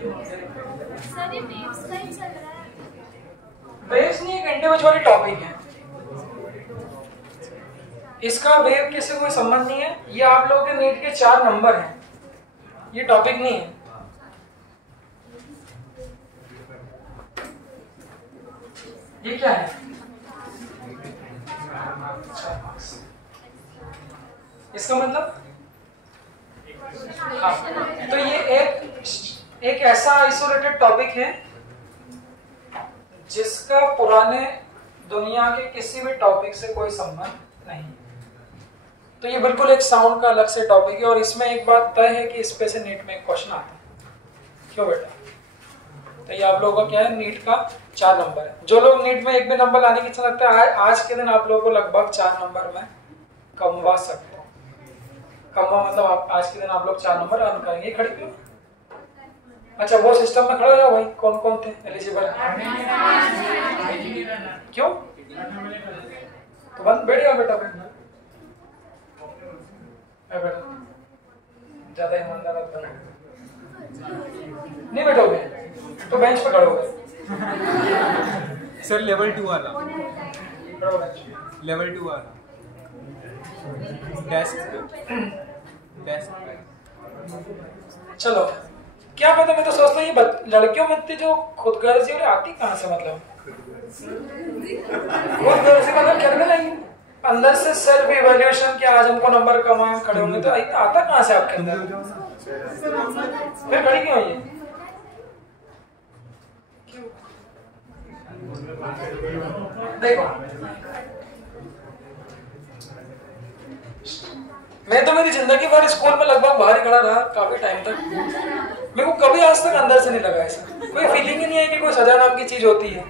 Sir ये waves का ही चल रहा है। वेव्स नहीं, एक इंडिविजुअल टॉपिक है, इसका वेव किसी कोई संबंध नहीं है। ये आप लोगों के नीट के 4 नंबर हैं, ये टॉपिक नहीं है। ये क्या है? इसका मतलब हाँ, तो ये एक ऐसा आइसोलेटेड टॉपिक है जिसका पुराने दुनिया के किसी भी टॉपिक से कोई संबंध नहीं। तो ये बिल्कुल एक साउंड का अलग से टॉपिक है, और इसमें एक बात तय है कि इस पे से नीट में एक क्वेश्चन आता है। क्यों बेटा? तो ये आप लोगों का क्या है, नीट का 4 नंबर है। जो लोग नीट में एक भी नंबर लाने की इच्छा रखते हैं, आज के दिन आप लोगों को लगभग 4 नंबर में कमवा सकते हो। कमवा मतलब आज के दिन आप लोग 4 नंबर अर्न करेंगे। खड़े क्यों? अच्छा, वो सिस्टम में खड़े हो जाओ भाई। कौन कौन थे एलिजिबल? क्यों? तो बंद बैठ जाओ बेटा। बेटा ज्यादा ईमानदार बनो, नहीं बैठोगे तो बेंच पे खड़े हो गए। सर लेवल 2 वाला, लेवल 2 वाला डेस्क। चलो, क्या पता, मैं तो सोचता हूँ ये लड़कियों में इतनी जो खुदगर्जी और आती कहाँ से? मतलब खुदगर्जी मतलब क्या नहीं, अंदर से सेल्फ इवैल्यूएशन कि आज हमको नंबर कम आए, खड़े होंगे, तो आता कहाँ से आपके अंदर? फिर खड़ी क्यों है? देखो, मैं तो मेरी जिंदगी भर स्कूल में लगभग बाहर ही खड़ा रहा काफी टाइम तक। मेरे को कभी आज तक अंदर से नहीं लगा ऐसा, कोई फीलिंग ही नहीं है कि कोई सजा नाम की चीज होती है।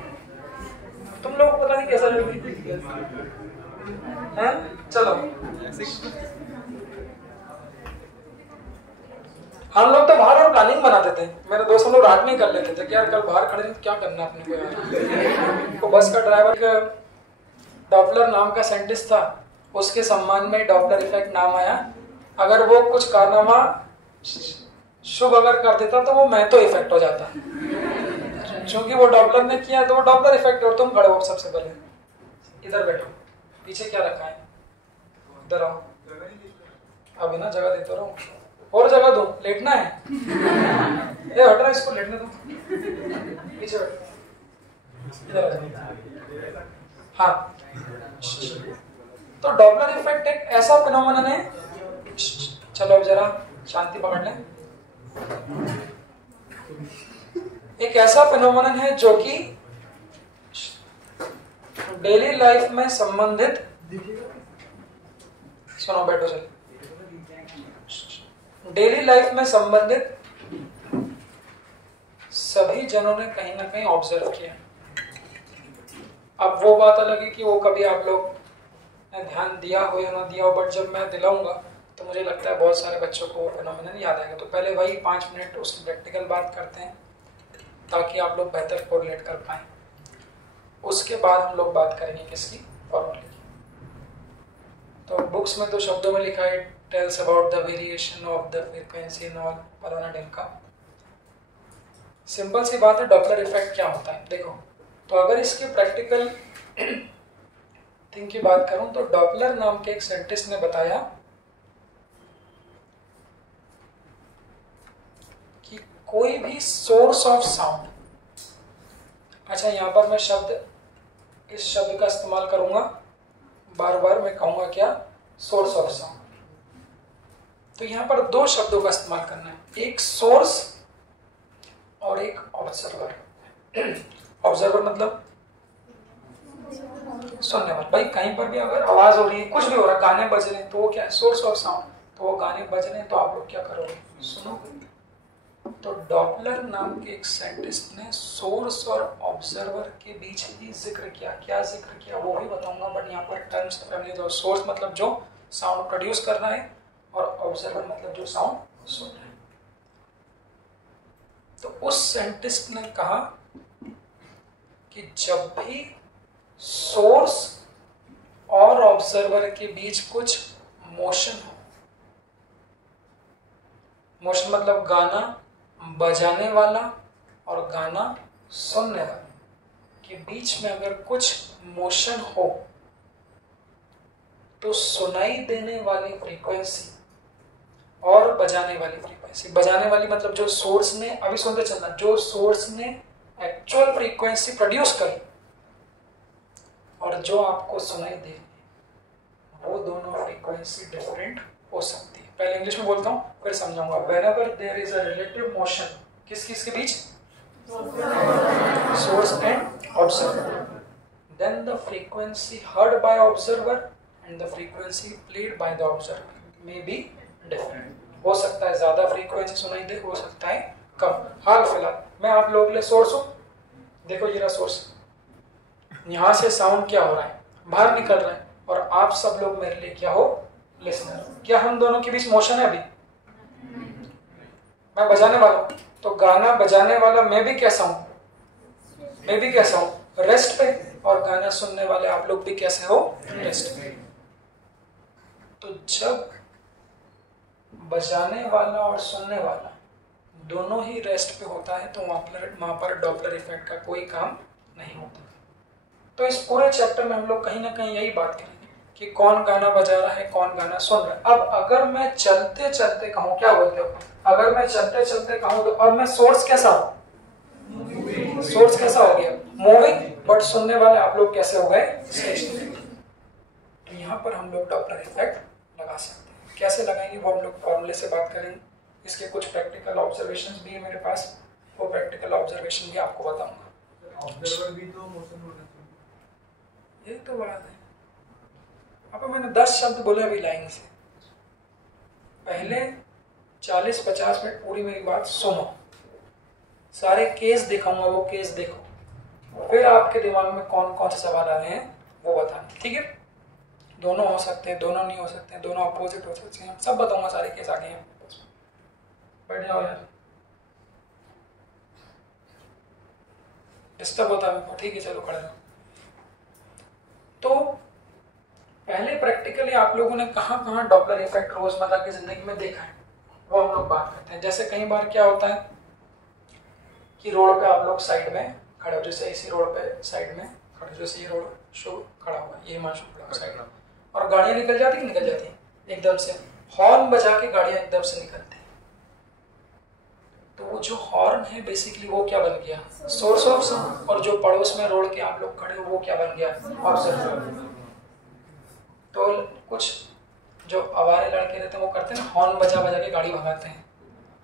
तुम लोग को पता नहीं कैसा लगती है। चलो, हम लोग तो बाहर और प्लानिंग बनाते थे। मेरे दोस्त लोग रात में ही कर लेते थे कि यार कल बाहर खड़े हैं, क्या करना अपने को यार। तो बस का ड्राइवर का डॉपलर नाम का साइंटिस्ट था, उसके सम्मान में डॉपलर इफेक्ट नाम आया। अगर वो कुछ कारनामा शुभ अगर कर देता तो वो मैं तो इफेक्ट हो जाता, क्योंकि वो डॉपलर ने किया तो वो डॉपलर इफेक्ट। और तुम खड़े हो सबसे पहले, इधर बैठो। पीछे क्या रखा है? इधर आओ। अभी ना जगह देता रहो, और जगह दो, लेटना है। ये हट रहा है, इसको लेटने दो। पीछे बैठो, इधर आ जाओ। हाँ, तो डॉपलर इफेक्ट एक ऐसा फिनोमेनन है। चलो अब जरा शांति पकड़ लें। एक ऐसा फिनोमेनन है जो कि डेली लाइफ में संबंधित, सुनो बैठो सर, डेली लाइफ में संबंधित सभी जनों ने कहीं ना कहीं ऑब्जर्व किया। अब वो बात अलग है कि वो कभी आप लोग ने ध्यान दिया हो या ना दिया हो, बट जब मैं दिलाऊंगा तो मुझे लगता है बहुत सारे बच्चों को फिनोमेनन याद आएगा। तो पहले वही 5 मिनट उसकी प्रैक्टिकल बात करते हैं ताकि आप लोग बेहतर कोरिलेट कर पाएं। उसके बाद हम लोग बात करेंगे किसकी? फॉर्मूले की। तो बुक्स में तो शब्दों में लिखा है tells about the variation of the frequency in all फलाना ढिमका। सिंपल सी बात है, डॉपलर इफेक्ट क्या होता है? देखो, तो अगर इसके प्रैक्टिकल थिंग की बात करूं तो डॉपलर नाम के एक साइंटिस्ट ने बताया कि कोई भी सोर्स ऑफ साउंड, अच्छा यहां पर मैं इस शब्द का इस्तेमाल करूंगा बार बार, मैं कहूंगा क्या? Source of sound. तो यहां पर 2 शब्दों का इस्तेमाल करना है, एक सोर्स और एक ऑब्जर्वर। ऑब्जर्वर मतलब सुनने वाला। भाई कहीं पर भी अगर आवाज हो रही है, कुछ भी हो रहा है, गाने बज रहे हैं, तो वो क्या है? Source of sound. तो वो गाने बज रहे हैं तो आप लोग क्या करोगे? सुनोगे। तो डॉपलर नाम के एक साइंटिस्ट ने सोर्स और ऑब्जर्वर के बीच ही जिक्र किया। क्या जिक्र किया वो भी बताऊंगा, बट यहाँ पर टर्म्स फैमिली दो। सोर्स मतलब जो साउंड प्रोड्यूस कर रहा है, और ऑब्जर्वर मतलब जो साउंड सुन रहा है। तो उस साइंटिस्ट ने कहा कि जब भी सोर्स और ऑब्जर्वर के बीच कुछ मोशन हो, मोशन मतलब गाना बजाने वाला और गाना सुनने वाला के बीच में अगर कुछ मोशन हो तो सुनाई देने वाली फ्रीक्वेंसी और बजाने वाली फ्रीक्वेंसी, बजाने वाली मतलब जो सोर्स ने, अभी सुनते चलना, जो सोर्स ने एक्चुअल फ्रीक्वेंसी प्रोड्यूस करी और जो आपको सुनाई दे, वो दोनों फ्रीक्वेंसी डिफरेंट हो सकती है। पहले इंग्लिश में बोलता हूँ फिर समझाऊंगा। Whenever there is a relative motion, किस किस के बीच, source and observer, then the frequency heard by observer and the frequency played by the observer may be different. हो सकता है ज्यादा फ्रीक्वेंसी सुनाई दे, हो सकता है कम। हाल फिलहाल मैं आप लोगों के लिए सोर्स हूँ, देखो ये रहा सोर्स, यहाँ से साउंड क्या हो रहा है, बाहर निकल रहा है, और आप सब लोग मेरे लिए क्या हो, लिसनर। क्या हम दोनों के बीच मोशन है? अभी मैं बजाने वाला हूँ तो गाना बजाने वाला मैं भी कैसा हूँ, मैं भी कैसा हूँ, रेस्ट पे, और गाना सुनने वाले आप लोग भी कैसे हो, रेस्ट पे। तो जब बजाने वाला और सुनने वाला दोनों ही रेस्ट पे होता है तो वहां पर डॉपलर इफेक्ट का कोई काम नहीं होता। तो इस पूरे चैप्टर में हम लोग कहीं ना कहीं यही बात करेंगे कि कौन गाना बजा रहा है, कौन गाना सुन रहा है। अब अगर मैं चलते चलते कहूँ, क्या बोलते हो, अगर मैं चलते चलते कहूँ तो अब मैं सोर्स कैसा हूँ, सोर्स कैसा हो गया, मूविंग, बट सुनने वाले आप लोग कैसे हो गए, स्टेशनरी। तो यहाँ पर हम लोग डॉपलर इफेक्ट लगा सकते हैं। कैसे लगाएंगे वो हम लोग फॉर्मूले से बात करेंगे। इसके कुछ प्रैक्टिकल ऑब्जर्वेशंस भी है मेरे पास, वो प्रैक्टिकल ऑब्जर्वेशन भी आपको बताऊंगा। ऑब्जर्वर भी तो मोशन होना चाहिए, यही तो बात है। अब मैंने 10 शब्द बोले अभी लाइन से, पहले 40-50 मिनट पूरी मेरी बात सुनो, सारे केस दिखाऊंगा, वो केस देखो, फिर आपके दिमाग में कौन कौन से सवाल आ रहे हैं वो बताना, ठीक है। दोनों हो सकते हैं, दोनों नहीं हो सकते हैं, दोनों अपोजिट हो सकते हैं, सब बताऊंगा, सारे केस आगे हैं। बैठ जाओ यार, डिस्टर्ब होता है, ठीक है चलो खड़े रहो। तो पहले प्रैक्टिकली आप लोगों ने कहाँ कहाँ डॉपलर इफेक्ट रोजमर्रा की जिंदगी में देखा है वो हम लोग बात करते हैं। जैसे कई बार क्या होता है कि रोड पे आप लोग साइड में खड़े हो, जैसे इसी रोड पे साइड में खड़े, जैसे ये रोड शो खड़ा हुआ है, ये हिमांशु खड़ा हुआ साइड में, और गाड़ियाँ निकल जाती है, निकल जाती है एकदम से, हॉर्न बजा के गाड़ियाँ एकदम से निकलती है। तो वो जो हॉर्न है बेसिकली वो क्या बन गया, सोर्स ऑफ साउंड, और जो पड़ोस में रोड के आप लोग खड़े हो वो क्या बन गया, ऑब्जर्वर। तो कुछ जो आवारे लड़के रहते हैं वो करते हैं, हॉर्न बजा बजा के गाड़ी भगाते हैं,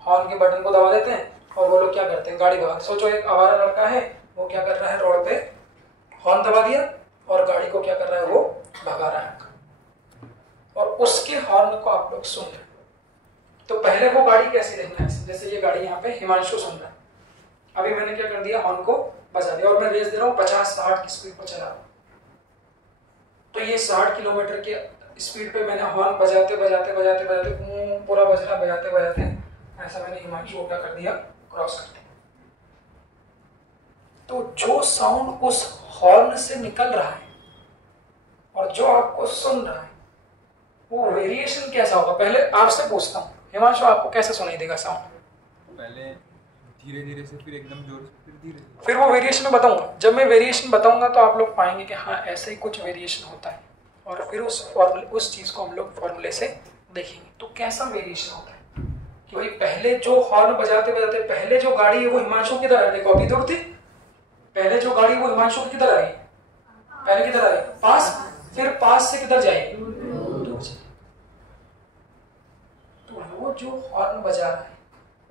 हॉर्न के बटन को दबा देते हैं और वो लोग क्या करते हैं, गाड़ी भगाते। सोचो एक आवारा लड़का है, वो क्या कर रहा है, रोड पे हॉर्न दबा दिया और गाड़ी को क्या कर रहा है, वो भगा रहा है, और उसके हॉर्न को आप लोग सुन रहे हैं। तो पहले वो गाड़ी कैसी देखना है, जैसे ये गाड़ी यहाँ पे हिमांशु सुन रहा है, अभी मैंने क्या कर दिया, हॉर्न को बजा दिया और मैं रेस दे रहा हूँ 50-60 की स्पीड पर चला रहा हूँ। तो ये 60 किलोमीटर के स्पीड पे मैंने हॉर्न बजाते बजाते बजाते बजाते पूरा बज रहा, बजाते बजाते ऐसा मैंने हिमांशु को क्या कर दिया, क्रॉस कर दिया। तो जो साउंड उस हॉर्न से निकल रहा है और जो आपको सुन रहा है वो वेरिएशन कैसा होगा, पहले आपसे पूछता हूँ हिमांशु, आपको कैसे सुनाई देगा साउंड? पहले धीरे धीरे से, फिर एकदम जोर से, फिर धीरे, फिर वो वेरिएशन में बताऊंगा। जब मैं वेरिएशन बताऊंगा तो आप लोग पाएंगे कि हाँ ऐसे ही कुछ वेरिएशन होता है, और फिर उस चीज को हम लोग फॉर्मूले से देखेंगे। तो कैसा वेरिएशन होता है कि भाई पहले जो हॉर्न बजाते बजाते पहले जो गाड़ी है वो हिमांशु की तरह, देखो अभी दूर थी, पहले जो गाड़ी वो हिमांशु की तरह आई, पहले की तरह आई पास, फिर पास से किधर जाएगी, दूर जाएगी। तो वो जो हॉर्न बजा रहा है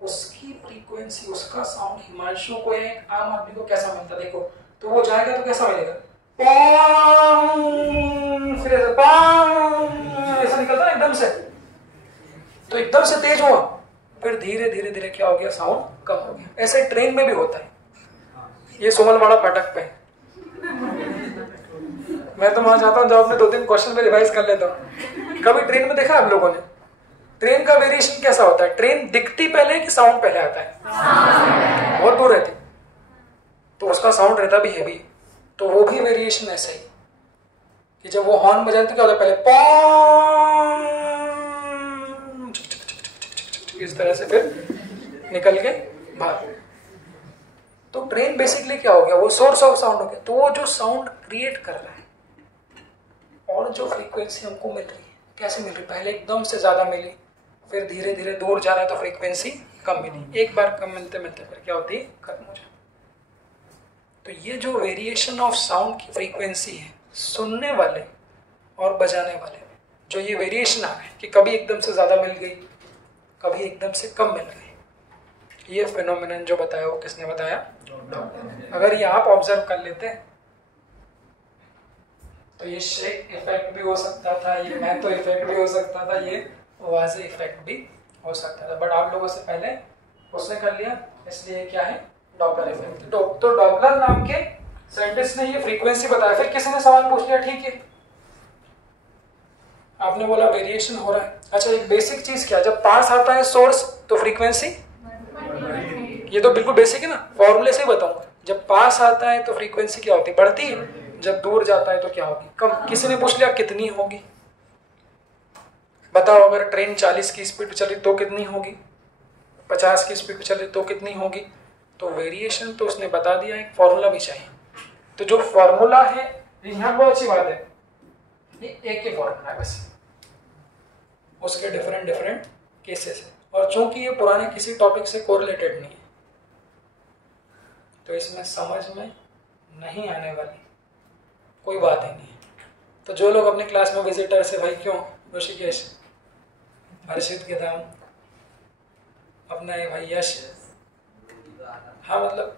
उसकी फ्रीक्वेंसी, उसका साउंड हिमांशु को एक आम आदमी को कैसा मिलता, देखो तो वो जाएगा तो कैसा मिलेगा, फिर ऐसा निकलता ना एकदम से, तो एकदम से तेज हुआ, फिर धीरे धीरे धीरे क्या हो गया, साउंड कम हो गया। ऐसे ट्रेन में भी होता है, ये सोमलवाड़ा फाटक पे मैं तो वहां जाता हूँ, जब अपने 2-3 क्वेश्चन में रिवाइज कर लेता हूँ। कभी ट्रेन में देखा आप लोगों ने, ट्रेन का वेरिएशन कैसा होता है, ट्रेन दिखती पहले कि साउंड पहले आता है, बहुत दूर रहती तो उसका साउंड रहता भी हैवी। तो वो भी वेरिएशन ऐसा ही कि जब वो हॉर्न बजाते क्या होता है, पहले इस तरह से, फिर निकल के बाहर। तो ट्रेन बेसिकली क्या हो गया, वो सोर्स ऑफ साउंड हो गया। तो वो जो साउंड क्रिएट कर रहा है और जो फ्रीक्वेंसी हमको मिल रही है, कैसे मिल रही है, पहले एकदम से ज़्यादा मिली, फिर धीरे धीरे दूर जा रहा है तो फ्रीक्वेंसी कम मिली, एक बार कम मिलते मिलते फिर क्या होती है, खत्म हो जाती। तो ये जो वेरिएशन ऑफ साउंड की फ्रीक्वेंसी है सुनने वाले और बजाने वाले में, जो ये वेरिएशन आ रहा है कि कभी एकदम से ज़्यादा मिल गई, कभी एकदम से कम मिल गई, ये फिनोमिनन जो बताया वो किसने बताया, अगर ये आप ऑब्जर्व कर लेते हैं तो ये शेक इफेक्ट भी हो सकता था, ये मैथो इफेक्ट भी हो सकता था, ये वाजे इफेक्ट भी हो सकता था, बट आप लोगों से पहले उसने कर लिया, इसलिए क्या है, डॉपलर इफेक्ट। तो डॉपलर नाम के साइंटिस्ट ने ये फ्रीक्वेंसी बताया। फिर किसी ने सवाल पूछ लिया, ठीक है आपने बोला वेरिएशन हो रहा है, अच्छा एक बेसिक चीज क्या, जब पास आता है सोर्स तो फ्रीक्वेंसी, ये तो बिल्कुल बेसिक है ना, फॉर्मूले से ही बताऊंगा। जब पास आता है तो फ्रीक्वेंसी क्या होती है, बढ़ती है, जब दूर जाता है तो क्या होगी, कम। किसी ने पूछ लिया कितनी होगी, बताओ अगर ट्रेन 40 की स्पीड पे चली तो कितनी होगी, 50 की स्पीड पे चली तो कितनी होगी। तो वेरिएशन तो उसने बता दिया, एक फॉर्मूला भी चाहिए। तो जो फॉर्मूला है यहाँ बहुत अच्छी बात है, ये एक ही फॉर्मूला है बस, उसके डिफरेंट डिफरेंट केसेस है, और चूंकि ये पुराने किसी टॉपिक से कोरिलेटेड नहीं है तो इसमें समझ में नहीं आने वाली कोई बात ही नहीं है। तो जो लोग अपने क्लास में विजिटर से, भाई क्यों ऋषिकेश, हर्षित के दाम, अपना ये भाई यश, हाँ मतलब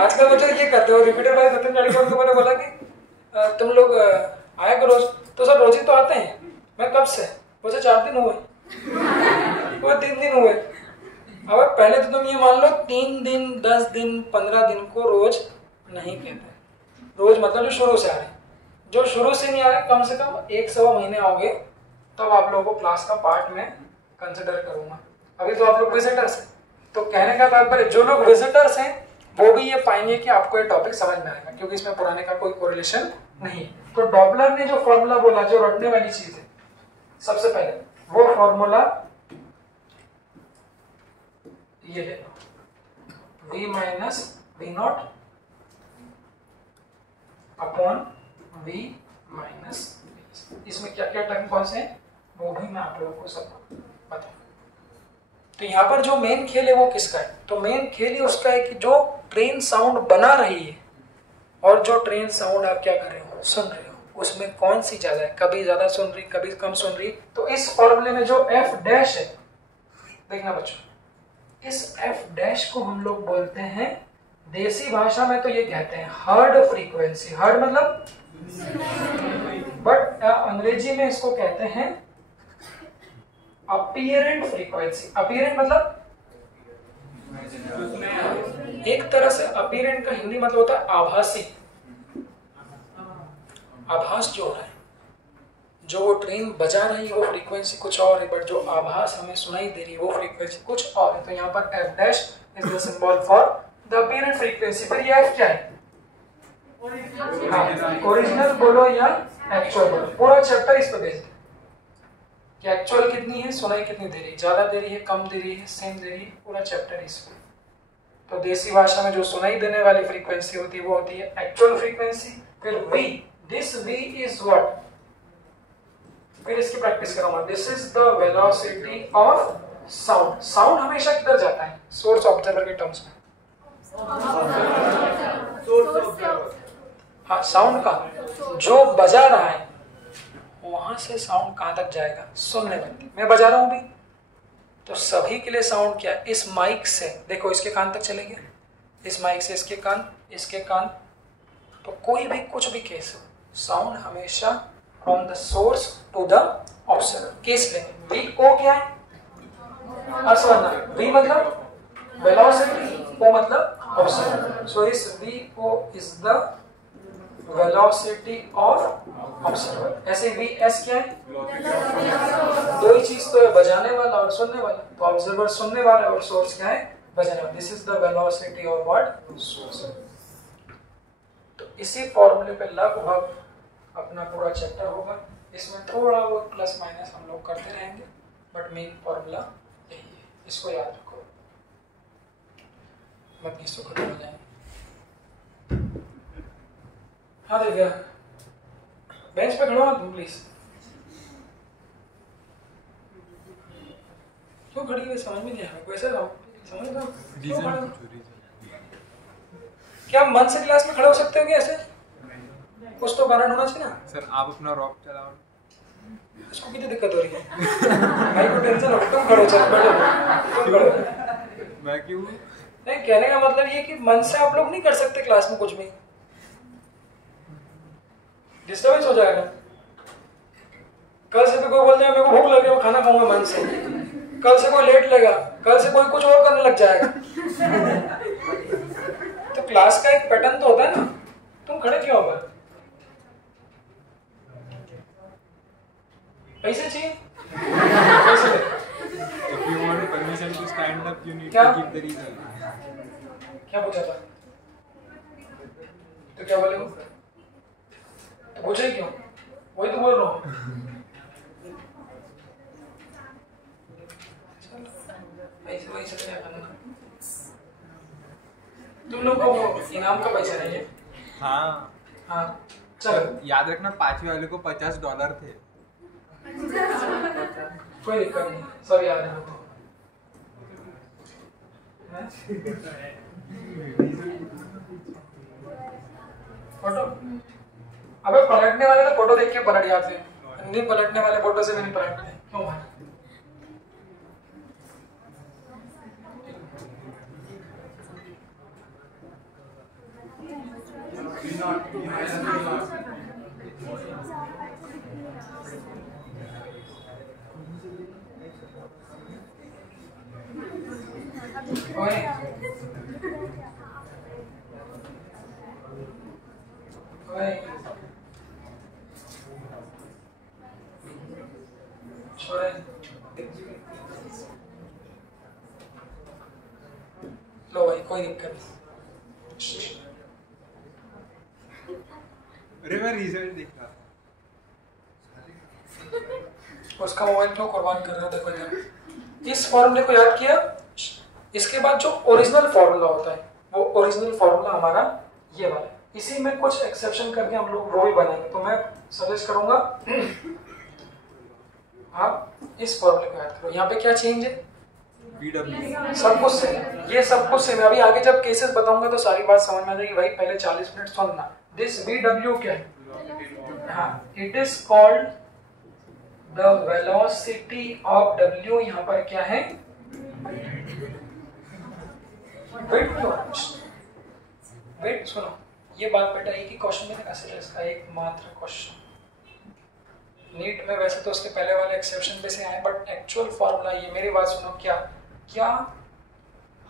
आजकल बच्चे ये करते हो, रिपीटेड वाले सत्यम लड़के को मैंने बोला कि तुम लोग आया करो रोज, तो सर रोज ही तो आते हैं। मैं कब से, मुझे 4 दिन हुए, वो 3 दिन हुए। अब पहले तो तुम ये मान लो 3 दिन 10 दिन 15 दिन को रोज नहीं कहते, रोज मतलब जो शुरू से आ रहे, जो शुरू से नहीं आ रहे कम से कम 1-1.25 महीने आओगे तब आप लोगों को क्लास का पार्ट में कंसिडर करूंगा। अभी तो आप लोग विजिटर्स हैं, तो कहने का तात्पर्य जो लोग विजिटर्स हैं वो भी ये पाएंगे कि आपको ये टॉपिक समझ में आएगा, क्योंकि इसमें पुराने का कोई कोरिलेशन नहीं। तो डॉपलर ने जो फॉर्मूला बोला, जो रटने वाली चीज है, सबसे पहले वो फॉर्मूला ये ले लो, v minus we naught upon v minus, इसमें क्या क्या टर्म कौन से हैं वो भी मैं आप लोगों को सब बताऊं। तो यहाँ पर जो मेन खेल है वो किसका है, तो मेन खेल ही उसका है कि जो ट्रेन साउंड बना रही है और जो ट्रेन साउंड आप क्या कर रहे हो, सुन रहे हो, उसमें कौन सी ज्यादा है, कभी ज्यादा सुन रही कभी कम सुन रही। तो इस फॉर्मूले में जो f डैश है, देखना बच्चों, इस f डैश को हम लोग बोलते हैं, देसी भाषा में तो ये कहते हैं हर्ड फ्रीक्वेंसी, हर्ड मतलब, बट अंग्रेजी में इसको कहते हैं अपीयरेंट फ्रीक्वेंसी। अपीयरेंट मतलब, एक तरह से अपीयरेंट का हिंदी मतलब होता है आभासी, आभास जो हो रहा है, जो वो ट्रेन बजा रही है वो फ्रीक्वेंसी कुछ और है, बट जो आभास हमें सुनाई दे रही है वो फ्रीक्वेंसी कुछ और है। तो यहाँ पर f dash is the symbol for the apparent frequency. फिर ये f क्या है, ओरिजिनल बोलो या एक्चुअल बोलो, पूरा चैप्टर इस पर बेस्ड है कि एक्चुअल कितनी है, सुनाई कितनी दे रही है, ज्यादा दे रही है, कम दे रही है, सेम दे रही है, पूरा चैप्टर इस पर। तो देसी भाषा में जो सुनाई देने वाली फ्रीक्वेंसी होती है वो होती है एक्चुअल फ्रीक्वेंसी। फिर v, this v is what, फिर इसकी प्रैक्टिस करूंगा, this is the velocity of sound. Sound हमेशा किधर जाता है, सोर्स ऑब्जर्वर के टर्म्स में, हाँ साउंड का जो बजा रहा है वहां से साउंड कहां तक जाएगा, सुनने वाले। मैं बजा रहा हूं भी तो सभी के लिए साउंड क्या, इस माइक से देखो इसके कान तक चले गया, इस माइक से इसके कान, इसके कान, तो कोई भी कुछ भी केस हो, साउंड हमेशा from the source to the observer. Case लेंगे, वी ओ क्या है, वी मतलब वेलोसिटी, ओ मतलब ऑब्जर्वर, सो इस V O is the velocity of observer. ऐसे वी एस क्या है, दो ही चीज तो है, बजाने वाला और सुनने वाला। तो ऑब्जर्वर सुनने वाला और सोर्स क्या है, बजाने वाला। This is the velocity of what, source. तो इसी फॉर्मूले पे लगभग अपना पूरा चैप्टर होगा। इसमें थोड़ा बहुत प्लस माइनस हम लोग करते रहेंगे, बट मेन फॉर्मूला यही है। इसको याद रखो, मत किसको खत्म हो जाए। हाँ देखिए, बेंच पे खड़ा हो तुम प्लीज। क्यों खड़ी है समझ में नहीं आया, कोई ऐसा समझ लो क्यों खड़े हो? क्या मन से क्लास में खड़े हो सकते हो क्या ऐसे? कुछ तो कारण होना चाहिए ना। सर आप अपना रॉक चलाओ। इसको कितनी दिक्कत हो रही है भाई को टेंशन हो, तुम खड़ो, चल बैठो, तुम खड़ो। मैं क्यों? नहीं, कहने का मतलब ये कि मन से आप लोग नहीं कर सकते क्लास में कुछ भी, डिस्टर्बेंस हो जाएगा। कल से भी कोई बोलते हैं मेरे को भूख लगी है मैं खाना खाऊंगा मन से, कल से कोई लेट लेगा, कल से कोई कुछ और करने लग जाएगा। तो क्लास का एक पैटर्न तो होता है ना। तुम खड़े क्यों हो? पैसे चाहिए? पैसे दे। If you want permission to stand up, you need क्या? to give the reason. क्या पूछा था? तो क्या बोले वो? तो पूछे क्यों? वही तो बोल रहा हूँ। पैसे वैसे क्या करना? तुम लोग को वो इनाम का पैसा नहीं है? हाँ हाँ चलो, याद रखना 5वीं वाले को $50 थे। कोई दिक्कत नहीं, सब याद है मुझको। फोटो, अबे पलटने वाले तो फोटो देख के पलट जाते हैं, नहीं पलटने वाले फोटो से भी नहीं पलटते। क्यों भाई? ओए ओए छोड़े, लो भाई कोई दिक्कत नहीं। अरे मैं रिजल्ट देख रहा था। उसका मोबाइल क्यों कुर्बान कर रहे हो? देखो इधर इस फॉर्मूले को याद किया, इसके बाद जो ओरिजिनल फॉर्मूला होता है वो ओरिजिनल फॉर्मूला हमारा ये वाला है। इसी में कुछ एक्सेप्शन करके हम लोग वो भी बनाएंगे, तो मैं सजेस्ट करूंगा आप इस फॉर्मूले को याद करो। यहाँ पे क्या चेंज है? BW सब कुछ सेम है, ये सब कुछ सेम है। अभी आगे जब केसेस बताऊंगा तो सारी बात समझ में आ जाएगी। भाई पहले 40 मिनट सुनना। दिस BW क्या है? हाँ, it is called the velocity of W। यहाँ पर क्या है? वेट सुनो, ये बात बेटा एक ही क्वेश्चन में कंसीडर, इसका एकमात्र क्वेश्चन नीट में। वैसे तो उसके पहले वाले एक्सेप्शन पे से आए, बट एक्चुअल फॉर्मूला ये। मेरी बात सुनो, क्या क्या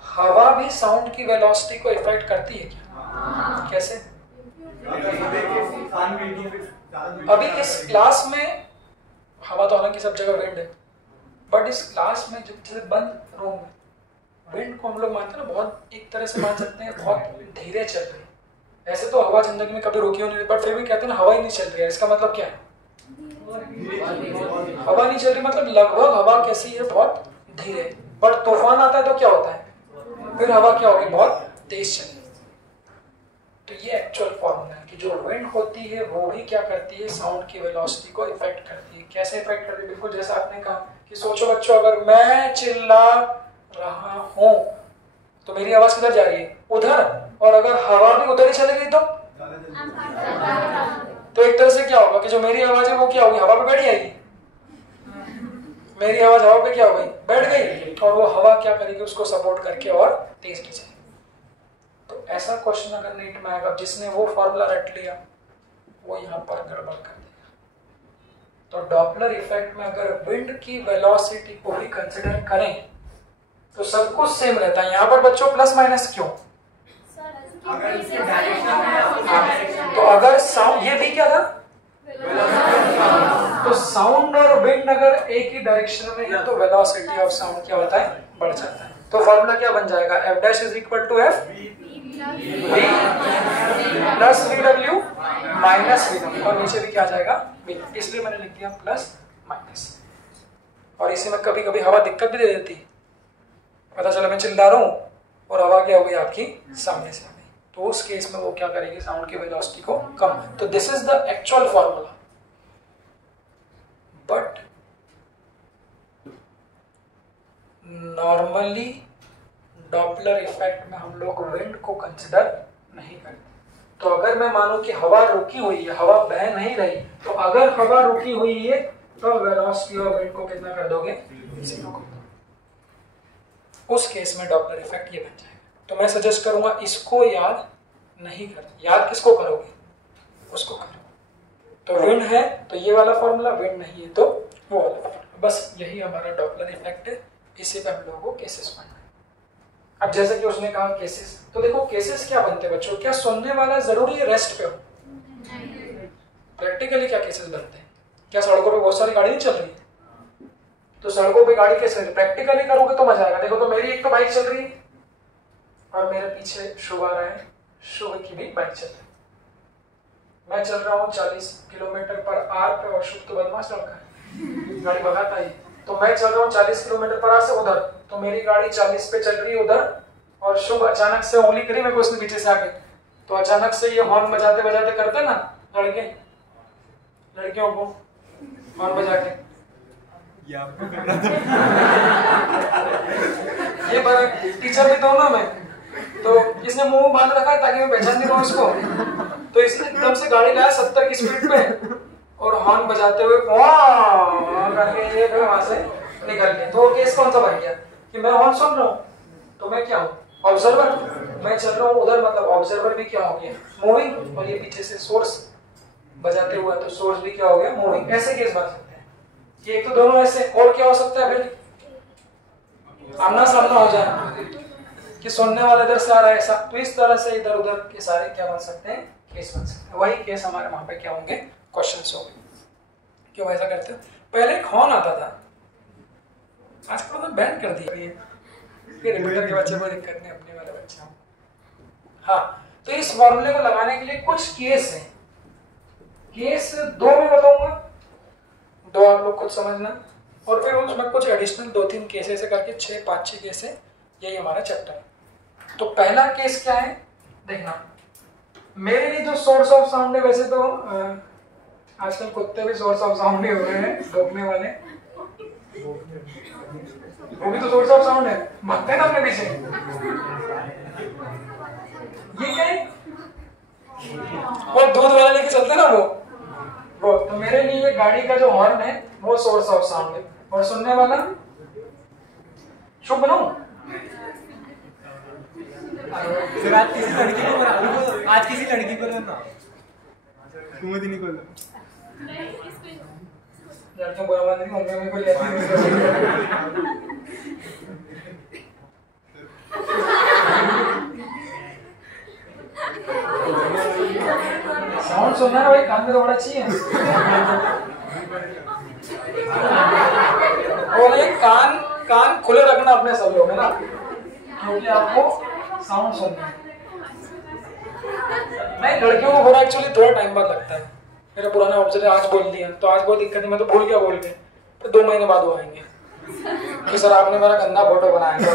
हवा भी साउंड की वेलोसिटी को इफेक्ट करती है क्या? कैसे? अभी इस क्लास में हवा तो हालांकि सब जगह विंड है, बट इस क्लास में जैसे बंद रूम में विंड को हम लोग मानते हैं ना, बहुत एक तरह से मान सकते हैं बहुत धीरे चल रही है। ऐसे तो हवा जिंदगी में कभी रुकी नहीं, बट फिर भी कहते हैं ना हवा ही नहीं चल रही है। इसका मतलब क्या है? हवा नहीं चल रही मतलब लगभग हवा कैसी है? बहुत धीरे। पर तूफान आता है तो क्या होता है? फिर हवा क्या होगी? बहुत तेज चलेगी। तो ये एक्चुअल फॉर्मूला है कि जो विंड होती है वो भी क्या करती है? साउंड की वेलोसिटी को इफेक्ट करती है। कैसे इफेक्ट करती है? बिल्कुल जैसा आपने कहा कि सोचो बच्चों, अगर मैं चिल्ला रहा हूं तो मेरी आवाज किधर जा रही है? उधर। और अगर हवा भी उधर ही चली गई तो एक तरह से क्या होगा कि जो मेरी आवाज है वो क्या होगी? हवा पे बैठ जाएगी। मेरी आवाज हवा पे क्या हो गई? बैठ गई। और वो हवा क्या करेगी? उसको सपोर्ट करके और तेज खींचेगी। तो ऐसा क्वेश्चन अगर नीट में आएगा, जिसने वो फॉर्मूला रट लिया वो यहाँ पर गड़बड़ कर देगा। तो डॉपलर इफेक्ट में अगर विंड की वेलोसिटी को भी कंसिडर करें तो सब कुछ सेम रहता है। यहाँ पर बच्चों प्लस माइनस क्यों? तो अगर साउंड, ये भी क्या था? तो साउंड और विंड अगर एक ही डायरेक्शन में है तो वेलोसिटी ऑफ साउंड क्या होता है? बढ़ जाता है। तो फॉर्मूला क्या बन जाएगा? F' is equal to F V plus VW minus VW, और नीचे भी क्या आ जाएगा? V। इसलिए मैंने लिख दिया प्लस माइनस। और इसी में कभी कभी हवा दिक्कत भी दे देती है, पता चला मैं चिल्ला रहा हूँ और हवा क्या हो गई आपकी सामने से आ गई, तो उस केस में वो क्या करेगी, साउंड की वेलोसिटी को कम। तो this is the actual formula. But normally Doppler effect में हम लोग विंड को कंसिडर नहीं करते। तो अगर मैं मानूं कि हवा रुकी हुई है, हवा बह नहीं रही, तो अगर हवा रुकी हुई है तो वेलोसिटी ऑफ विंड को कितना कर दोगे, 0 कर दोगे। उस केस में डॉपलर इफेक्ट ये बन जाएगा। तो मैं सजेस्ट करूंगा इसको याद नहीं कर, याद किसको करोगे, उसको करो। तो विंड है तो ये वाला फॉर्मूला, विंड नहीं है तो वो वाला फॉर्मूला। बस यही हमारा डॉपलर इफेक्ट है। इसी पे हम लोगों को केसेस पढ़ना है। अब जैसे कि उसने कहा केसेस, तो देखो केसेस क्या बनते हैं बच्चों, क्या सुनने वाला जरूरी है रेस्ट पे हो? प्रैक्टिकली क्या केसेस बनते हैं? क्या सड़कों पे बहुत सारी गाड़ी नहीं चल रही है, तो सड़कों पे गाड़ी कैसे प्रैक्टिकली करोगे तो मजा आएगा। देखो तो मेरी एक तो बाइक चल रही है और मेरे पीछे शुभ आ रहा है, शुभ की भी बाइक चल रही है। मैं चल रहा हूँ 40 किलोमीटर पर आवर पे और शुभ तो बदमाश लड़का है, गाड़ी भगाता ही। तो मैं चल रहा हूँ 40 किलोमीटर पर आवर से उधर, तो मेरी गाड़ी 40 पे चल रही है उधर, और शुभ अचानक से उंगली करी मेरे को उसने पीछे से आके, तो अचानक से ये हॉर्न बजाते बजाते करते ना लड़के लड़कियों को हॉर्न बजा के, ये आपको करना था। ये पर टीचर भी दोनों में, तो इसने मुंह बांध रखा है ताकि मैं पहचान नहीं पाऊं इसको, तो इसने एकदम से गाड़ी लाया 70 की स्पीड पे और हॉर्न बजाते हुए करके ये वहां से निकल गया। तो केस कौन सा बन गया कि मैं हॉर्न सुन रहा हूँ तो मैं क्या हूँ, ऑब्जर्वर। मैं चल रहा हूँ उधर, मतलब ऑब्जर्वर भी क्या हो गया, मूविंग, और ये पीछे से सोर्स बजाते हुए तो सोर्स भी क्या हो गया, मूविंग। ऐसे केस बन सकते हैं। ये एक तो दोनों ऐसे, और क्या हो सकता है फिर, आमना सामना हो जाए कि सुनने वाला इधर से आ रहा है ऐसा, तो इस तरह से इधर उधर के सारे क्या बन सकते हैं, केस बन सकते हैं। वही केस हमारे वहां पे क्या होंगे, क्वेश्चंस होंगे। क्यों ऐसा करते हो? पहले एक हॉर्न आता था, आजकल तो बैन कर दिया फिर रिपीटर के बच्चे को दिक्कत नहीं, अपने वाले बच्चे हो। हाँ, तो इस फॉर्मूले को लगाने के लिए कुछ केस हैं। केस 2 में बताऊंगा, 2 आप लोग खुद समझना, और फिर उसमें कुछ एडिशनल 2-3 केस ऐसे करके 6-5-6 केस है। यही हमारा चैप्टर है। तो पहला केस क्या है देखना, मेरे लिए जो सोर्स ऑफ साउंड है, वैसे तो आजकल कुत्ते भी सोर्स ऑफ साउंड ही हो रहे हैं, भौंकने वाले, वो भी तो सोर्स ऑफ साउंड है, भगते हैं ना अपने पीछे। ये क्या है, वो दूध वाला लेके चलते ना वो। तो मेरे लिए गाड़ी का जो हॉर्न है वो सोर्स ऑफ साउंड है, और सुनने वाला शुभ बनाऊं। फिर आज किसी लड़की को बना, आज किसी लड़की को लेना, तुम नहीं को लो। लड़कियों बुरा मान नहीं, मम्मी में कोई ऐसी साउंड सुनना है भाई, कान में तो बड़ा चाहिए। बोले कान खुले रखना अपने सब लोग, है ना, क्योंकि आपको साउंड सुनना है। नहीं, लड़कियों को बुरा एक्चुअली थोड़ा टाइम बाद लगता है। मेरे पुराने ऑफिसर आज बोल दिया तो आज कोई दिक्कत नहीं, मैं तो भूल गया बोल के, तो 2 महीने बाद वो आएंगे कि सर आपने मेरा गंदा फोटो बनाया था।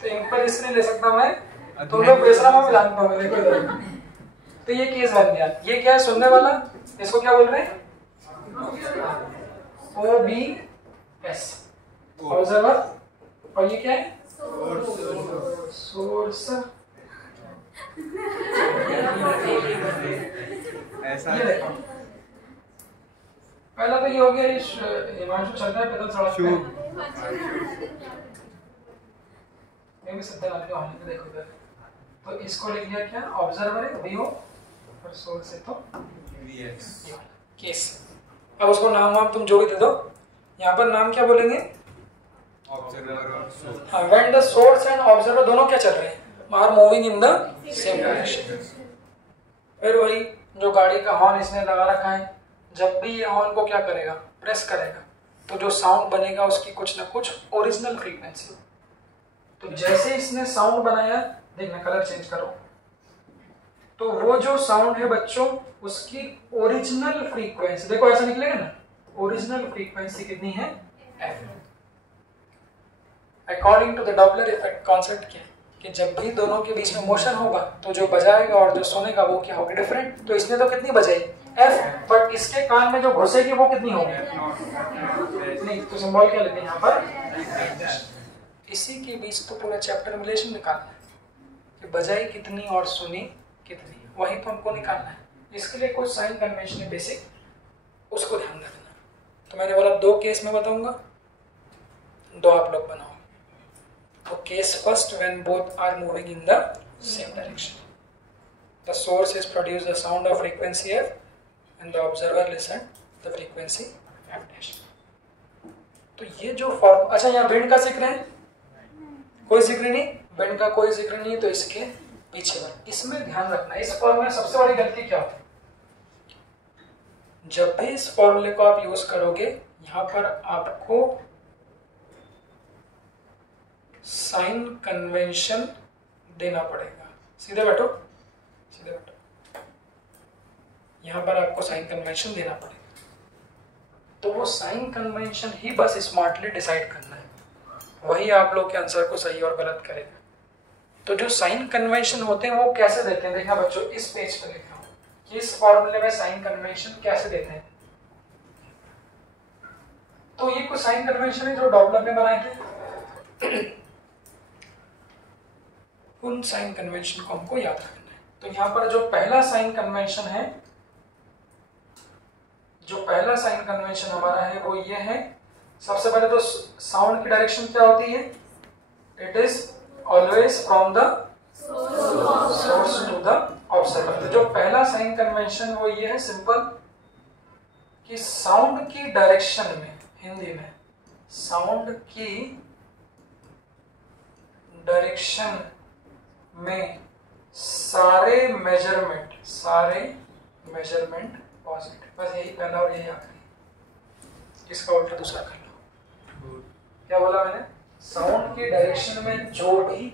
तो इन पर इसलिए ले सकता मैं, तुम लोग बेसरा में जानता हूँ, देखो इधर। तो ये केस बन गया। ये क्या है, सुनने वाला, इसको क्या बोल रहे हैं, OBS, ऑब्जर्वर, और ये क्या है, सोर्स। ऐसा ये देखो, पहला तो ये हो गया, हिमांशु चल रहा है पैदल सड़क पे, मैं भी सत्तर आदमी हॉल में, देखो इधर। तो इसको लिख दिया क्या, ऑब्जर्वर है VO, और सोर्स है तो केस। अब उसको नाम वाम तुम जो भी दे दो, यहाँ पर नाम क्या बोलेंगे, ऑब्जर्वर और सोर्स। हाँ, when the source and observer दोनों क्या चल रहे हैं, are moving in the same direction. फिर वही जो गाड़ी का हॉर्न इसने लगा रखा है, जब भी ये हॉर्न को क्या करेगा, प्रेस करेगा, तो जो साउंड बनेगा उसकी कुछ ना कुछ ओरिजिनल फ्रीक्वेंसी। तो जैसे इसने साउंड बनाया, देखना कलर चेंज करो, तो वो जो साउंड है बच्चों, उसकी ओरिजिनल फ्रीक्वेंसी देखो ऐसा निकलेगा ना, ओरिजिनल फ्रीक्वेंसी कितनी है, F। According to the Doppler effect concept क्या है कि जब भी दोनों के बीच में मोशन होगा तो जो बजाएगा और जो सुनेगा वो क्या होगा, डिफरेंट। तो इसने तो कितनी बजाई एफ, बट इसके कान में जो घुसेगी वो कितनी होगी, नहीं। तो सिंबल क्या लेते हैं यहाँ पर, इसी के बीच तो पूरा चैप्टर में रिलेशन निकालना है कि बजाई कितनी और सुनी कितनी, वही तो हमको निकालना है। इसके लिए कुछ साइन कन्वेंशन है बेसिक, उसको ध्यान रखना। तो मैंने बोला 2 केस में बताऊंगा, 2 आप लोग बनाओ। तो case first when both are moving in the same direction, the source is produce the sound of frequency F and the observer listen the frequency F dash. तो ये जो फॉर्म, अच्छा यहाँ बेंड का जिक्र है, कोई जिक्र नहीं, बेंड का कोई जिक्र नहीं, तो इसके पीछे वाला इसमें ध्यान रखना। इस फॉर्मूले में सबसे बड़ी गलती क्या होती है, जब भी इस फॉर्मूले को आप यूज करोगे यहां पर आपको साइन कन्वेंशन देना पड़ेगा। सीधे बैठो, सीधे बैठो, यहां पर आपको साइन कन्वेंशन देना पड़ेगा। तो वो साइन कन्वेंशन ही बस स्मार्टली डिसाइड करना है, वही आप लोग के आंसर को सही और गलत करेगा। तो जो साइन कन्वेंशन होते हैं वो कैसे देते हैं, देखना बच्चों, इस पेज पे लिखा हूं कि इस फॉर्मूले में साइन कन्वेंशन कैसे देते हैं। तो ये कुछ साइन कन्वेंशन है जो डॉपलर ने बनाए थे, उन साइन कन्वेंशन को हमको याद रखना है। तो यहां पर जो पहला साइन कन्वेंशन है, जो पहला साइन कन्वेंशन हमारा है वो ये है। सबसे पहले तो साउंड की डायरेक्शन क्या होती है, it is always from the source to the observer. तो जो पहला साइन कन्वेंशन वो ये है सिंपल कि साउंड की डायरेक्शन में, हिंदी में साउंड की डायरेक्शन में सारे मेजरमेंट पॉजिटिव। बस यही पहला और यही आखिरी, इसका उल्टा दूसरा कर लो। क्या बोला मैंने, साउंड की डायरेक्शन में जो भी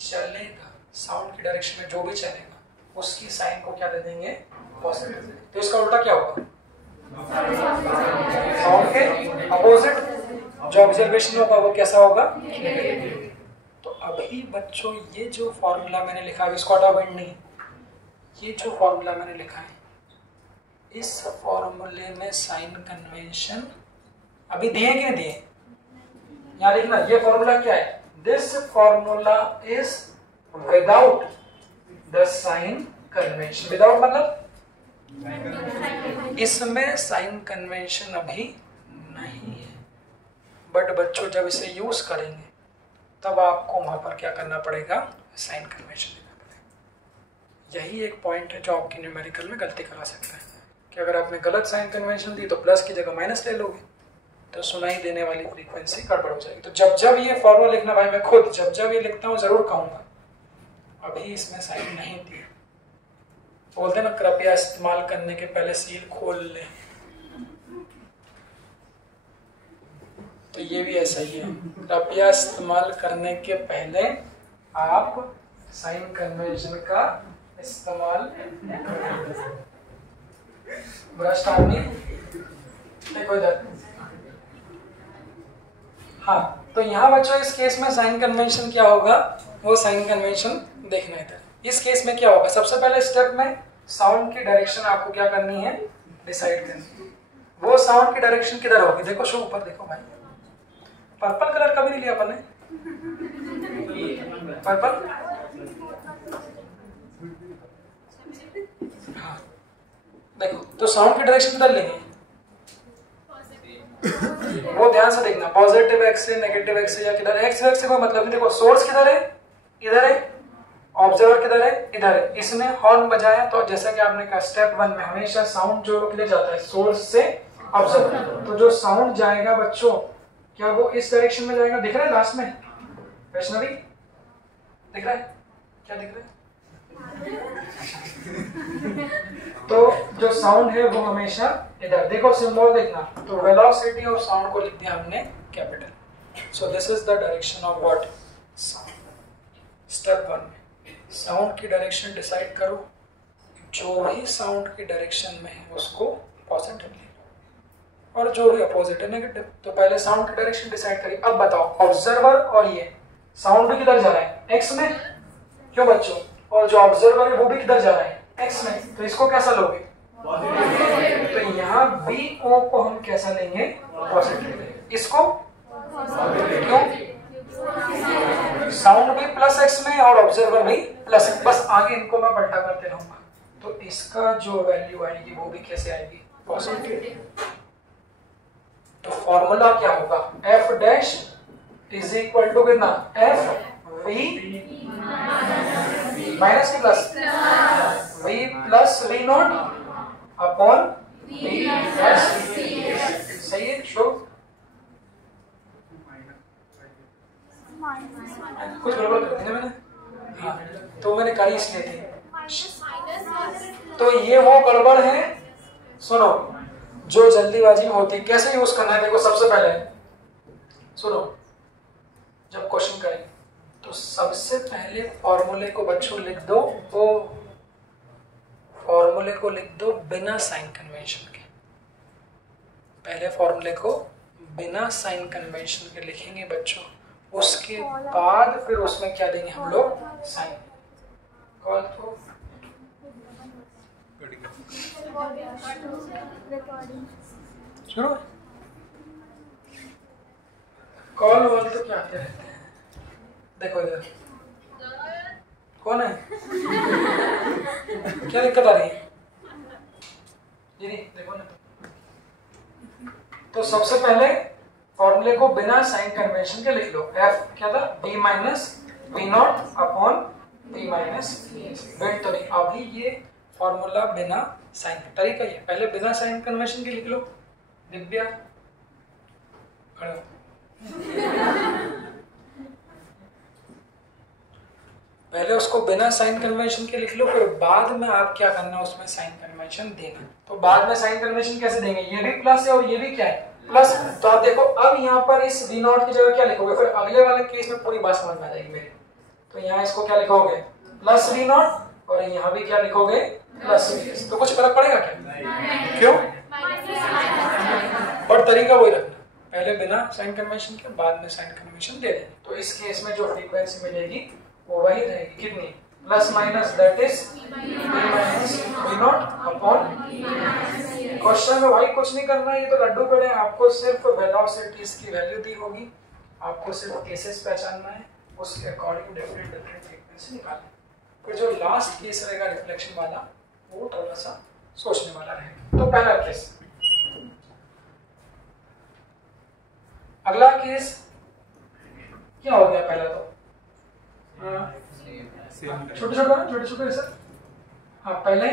चलेगा, साउंड की डायरेक्शन में जो भी चलेगा उसकी साइन को क्या दे देंगे, पॉजिटिव। तो इसका उल्टा क्या होगा, साउंड के अपोजिट जो ऑब्जर्वेशन होगा वो कैसा होगा। तो अभी बच्चों ये जो फॉर्मूला मैंने लिखा है, इसको हटाओ, बेंड नहीं, ये जो फॉर्मूला मैंने लिखा है, इस फॉर्मूले में साइन कन्वेंशन अभी दिए कि नहीं दिए, यहाँ लिखना। ये फॉर्मूला क्या है, this formula is without the sign convention. Without मतलब इसमें साइन कन्वेंशन अभी नहीं है, बट बच्चों जब इसे यूज करेंगे तब आपको वहां पर क्या करना पड़ेगा, साइन कन्वेंशन देना पड़ेगा। यही एक पॉइंट है जो आपकी न्यूमेरिकल में गलती करा सकता है कि अगर आपने गलत साइन कन्वेंशन दी तो प्लस की जगह माइनस ले लोगे, तो सुनाई देने वाली फ्रीक्वेंसी गड़बड़ हो जाएगी। तो जब जब ये फॉर्मूला लिखना, भाई मैं खुद जब जब ये लिखता हूँ जरूर कहूंगा अभी इसमें साइन नहीं दी। बोलते ना कृपया इस्तेमाल करने के पहले सील खोल लें, तो ये भी ऐसा ही है। कृपया इस्तेमाल करने के पहले आप साइन कन्वेंशन का इस्तेमाल भ्रष्ट आदमी देखो इधर। हाँ, तो यहाँ बच्चों इस केस में साइन कन्वेंशन क्या होगा, वो साइन कन्वेंशन देखना इधर। इस केस में क्या होगा, सबसे पहले स्टेप में साउंड की डायरेक्शन आपको क्या करनी है, डिसाइड करनी। वो साउंड की डायरेक्शन किधर होगी, देखो शो ऊपर देखो भाई, पर्पल कलर कभी नहीं लिया अपन ने, पर्पल। हाँ देखो, तो साउंड की डायरेक्शन किधर लेंगे, वो ध्यान से देखना, पॉजिटिव एक्स से, नेगेटिव एक्स से या किधर। एक्स एक्स से कोई मतलब नहीं, देखो सोर्स किधर है, इधर है, ऑब्जर्वर किधर है, इधर है। इसने हॉर्न बजाया तो जैसा कि आपने कहा स्टेप 1 में हमेशा साउंड जो किधर जाता है, सोर्स से ऑब्जर्वर। तो जो साउंड जाएगा बच्चों, क्या वो इस डायरेक्शन में जाएगा, दिख रहा है लास्ट में वैष्णवी, दिख रहा है, क्या दिख रहा है। तो जो साउंड है वो हमेशा इधर, देखो सिंबल देखना, तो वेलोसिटी ऑफ साउंड को लिख दिया हमने capital. So this is the direction of what, sound. Step 1 में साउंड की डायरेक्शन डिसाइड करो, जो भी साउंड की डायरेक्शन में है उसको पॉजिटिव ले लो, और जो भी अपोजिट है नेगेटिव। तो पहले साउंड की डायरेक्शन डिसाइड करिए। अब बताओ ऑब्जर्वर और ये साउंड भी किधर जा रहा है? एक्स में, क्यों बच्चों? और जो ऑब्जर्वर है वो भी किधर जा रहा है? एक्स में। तो इसको कैसा लोगे? तो यहाँ बी ओ को हम कैसा लेंगे? पॉजिटिव। इसको क्यों? साउंड भी प्लस एक्स में और ऑब्जर्वर भी प्लस एक्स। बस आगे इनको मैं पलटा करते रहूंगा। तो इसका जो वैल्यू आएगी वो भी कैसे आएगी? पॉजिटिव। तो फॉर्मूला क्या होगा? F dash is equal to कितना? एफ वी माइनस की plus V plus we naught upon we plus. सही है? शो कुछ गड़बड़ कर दी ना मैंने? हाँ, तो मैंने करी इसलिए थी। तो ये वो गड़बड़ है। सुनो, जो जल्दीबाजी में होती, कैसे यूज करना है? देखो सबसे पहले सुनो, जब क्वेश्चन करें तो सबसे पहले फॉर्मूले को बच्चों लिख दो। वो फॉर्मूले को लिख दो बिना साइन कन्वेंशन के। पहले फॉर्मूले को बिना साइन कन्वेंशन के लिखेंगे बच्चों, उसके बाद फिर उसमें क्या देंगे हम लोग? साइन। कॉल तो शुरू। कॉल वॉल तो क्या आते रहते हैं। देखो इधर कौन है? क्या दिक्कत आ रही है? जी नहीं, देखो ना। तो सबसे पहले फॉर्मूले को बिना साइन कन्वेंशन के लिख लो। एफ क्या था? B minus we naught upon B minus wait. तो नहीं, अभी ये फॉर्मूला बिना साइन, तरीका ये पहले बिना साइन कन्वेंशन के लिख लो। दिव्या खड़े हो। पहले उसको बिना साइन कन्वेंशन के लिख लो, फिर बाद में आप क्या करना, उसमें साइन कन्वेंशन देना। तो बाद में साइन कन्वेंशन कैसे देंगे? ये भी प्लस है और ये भी क्या है? प्लस। तो आप देखो अब यहाँ पर इस वी नॉट की जगह क्या लिखोगे? फिर अगले वाले केस में पूरी बात समझ में आ जाएगी मेरी। तो यहाँ इसको क्या लिखोगे? प्लस वी नॉट, और यहाँ भी क्या लिखोगे? Plus we s. तो कुछ फर्क पड़ेगा क्या? क्यों? बट तरीका वही रखना, पहले बिना साइन कन्वेंशन के, बाद में साइन कन्वेंशन दे दें। तो इस केस में जो फ्रीक्वेंसी मिलेगी वो वही रहेगी। कितनी? Plus minus that is minus we naught upon. Question में भाई कुछ नहीं करना है, ये तो लड्डू पेड़े हैं। आपको सिर्फ वेलोसिटीज की वैल्यू दी होगी, आपको सिर्फ केसेस पहचानना है, उसके अकॉर्डिंग डिफरेंट फ्रीक्वेंसी निकालना। फिर जो लास्ट केस रहेगा रिफ्लेक्शन वाला, वो थोड़ा सा सोचने वाला रहेगा। तो पहला केस। अगला केस क्या हो गया? पहला तो छोटे छोटे ना, छोटे छोटे सर। हाँ, पहले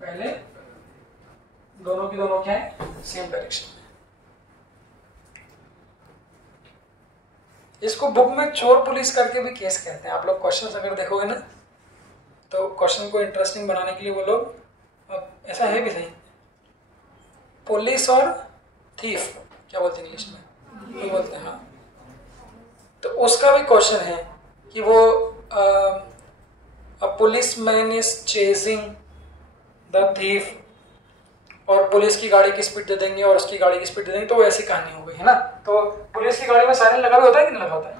पहले दोनों की दोनों क्या है? सेम डायरेक्शन में। इसको बुक में चोर पुलिस करके भी केस कहते हैं। आप लोग क्वेश्चंस अगर देखोगे ना, तो क्वेश्चन को इंटरेस्टिंग बनाने के लिए वो लोग ऐसा है भी सही, पुलिस और थीफ क्या बोलते हैं इंग्लिश में? वो बोलते हैं। हाँ, तो उसका भी क्वेश्चन है कि वो police man is chasing the thief, और पुलिस की गाड़ी की स्पीड दे देंगे और उसकी गाड़ी की स्पीड दे देंगे, तो वैसी कहानी हो गई है ना। तो पुलिस की गाड़ी में सायरन लगा भी होता है कि नहीं लगा होता है?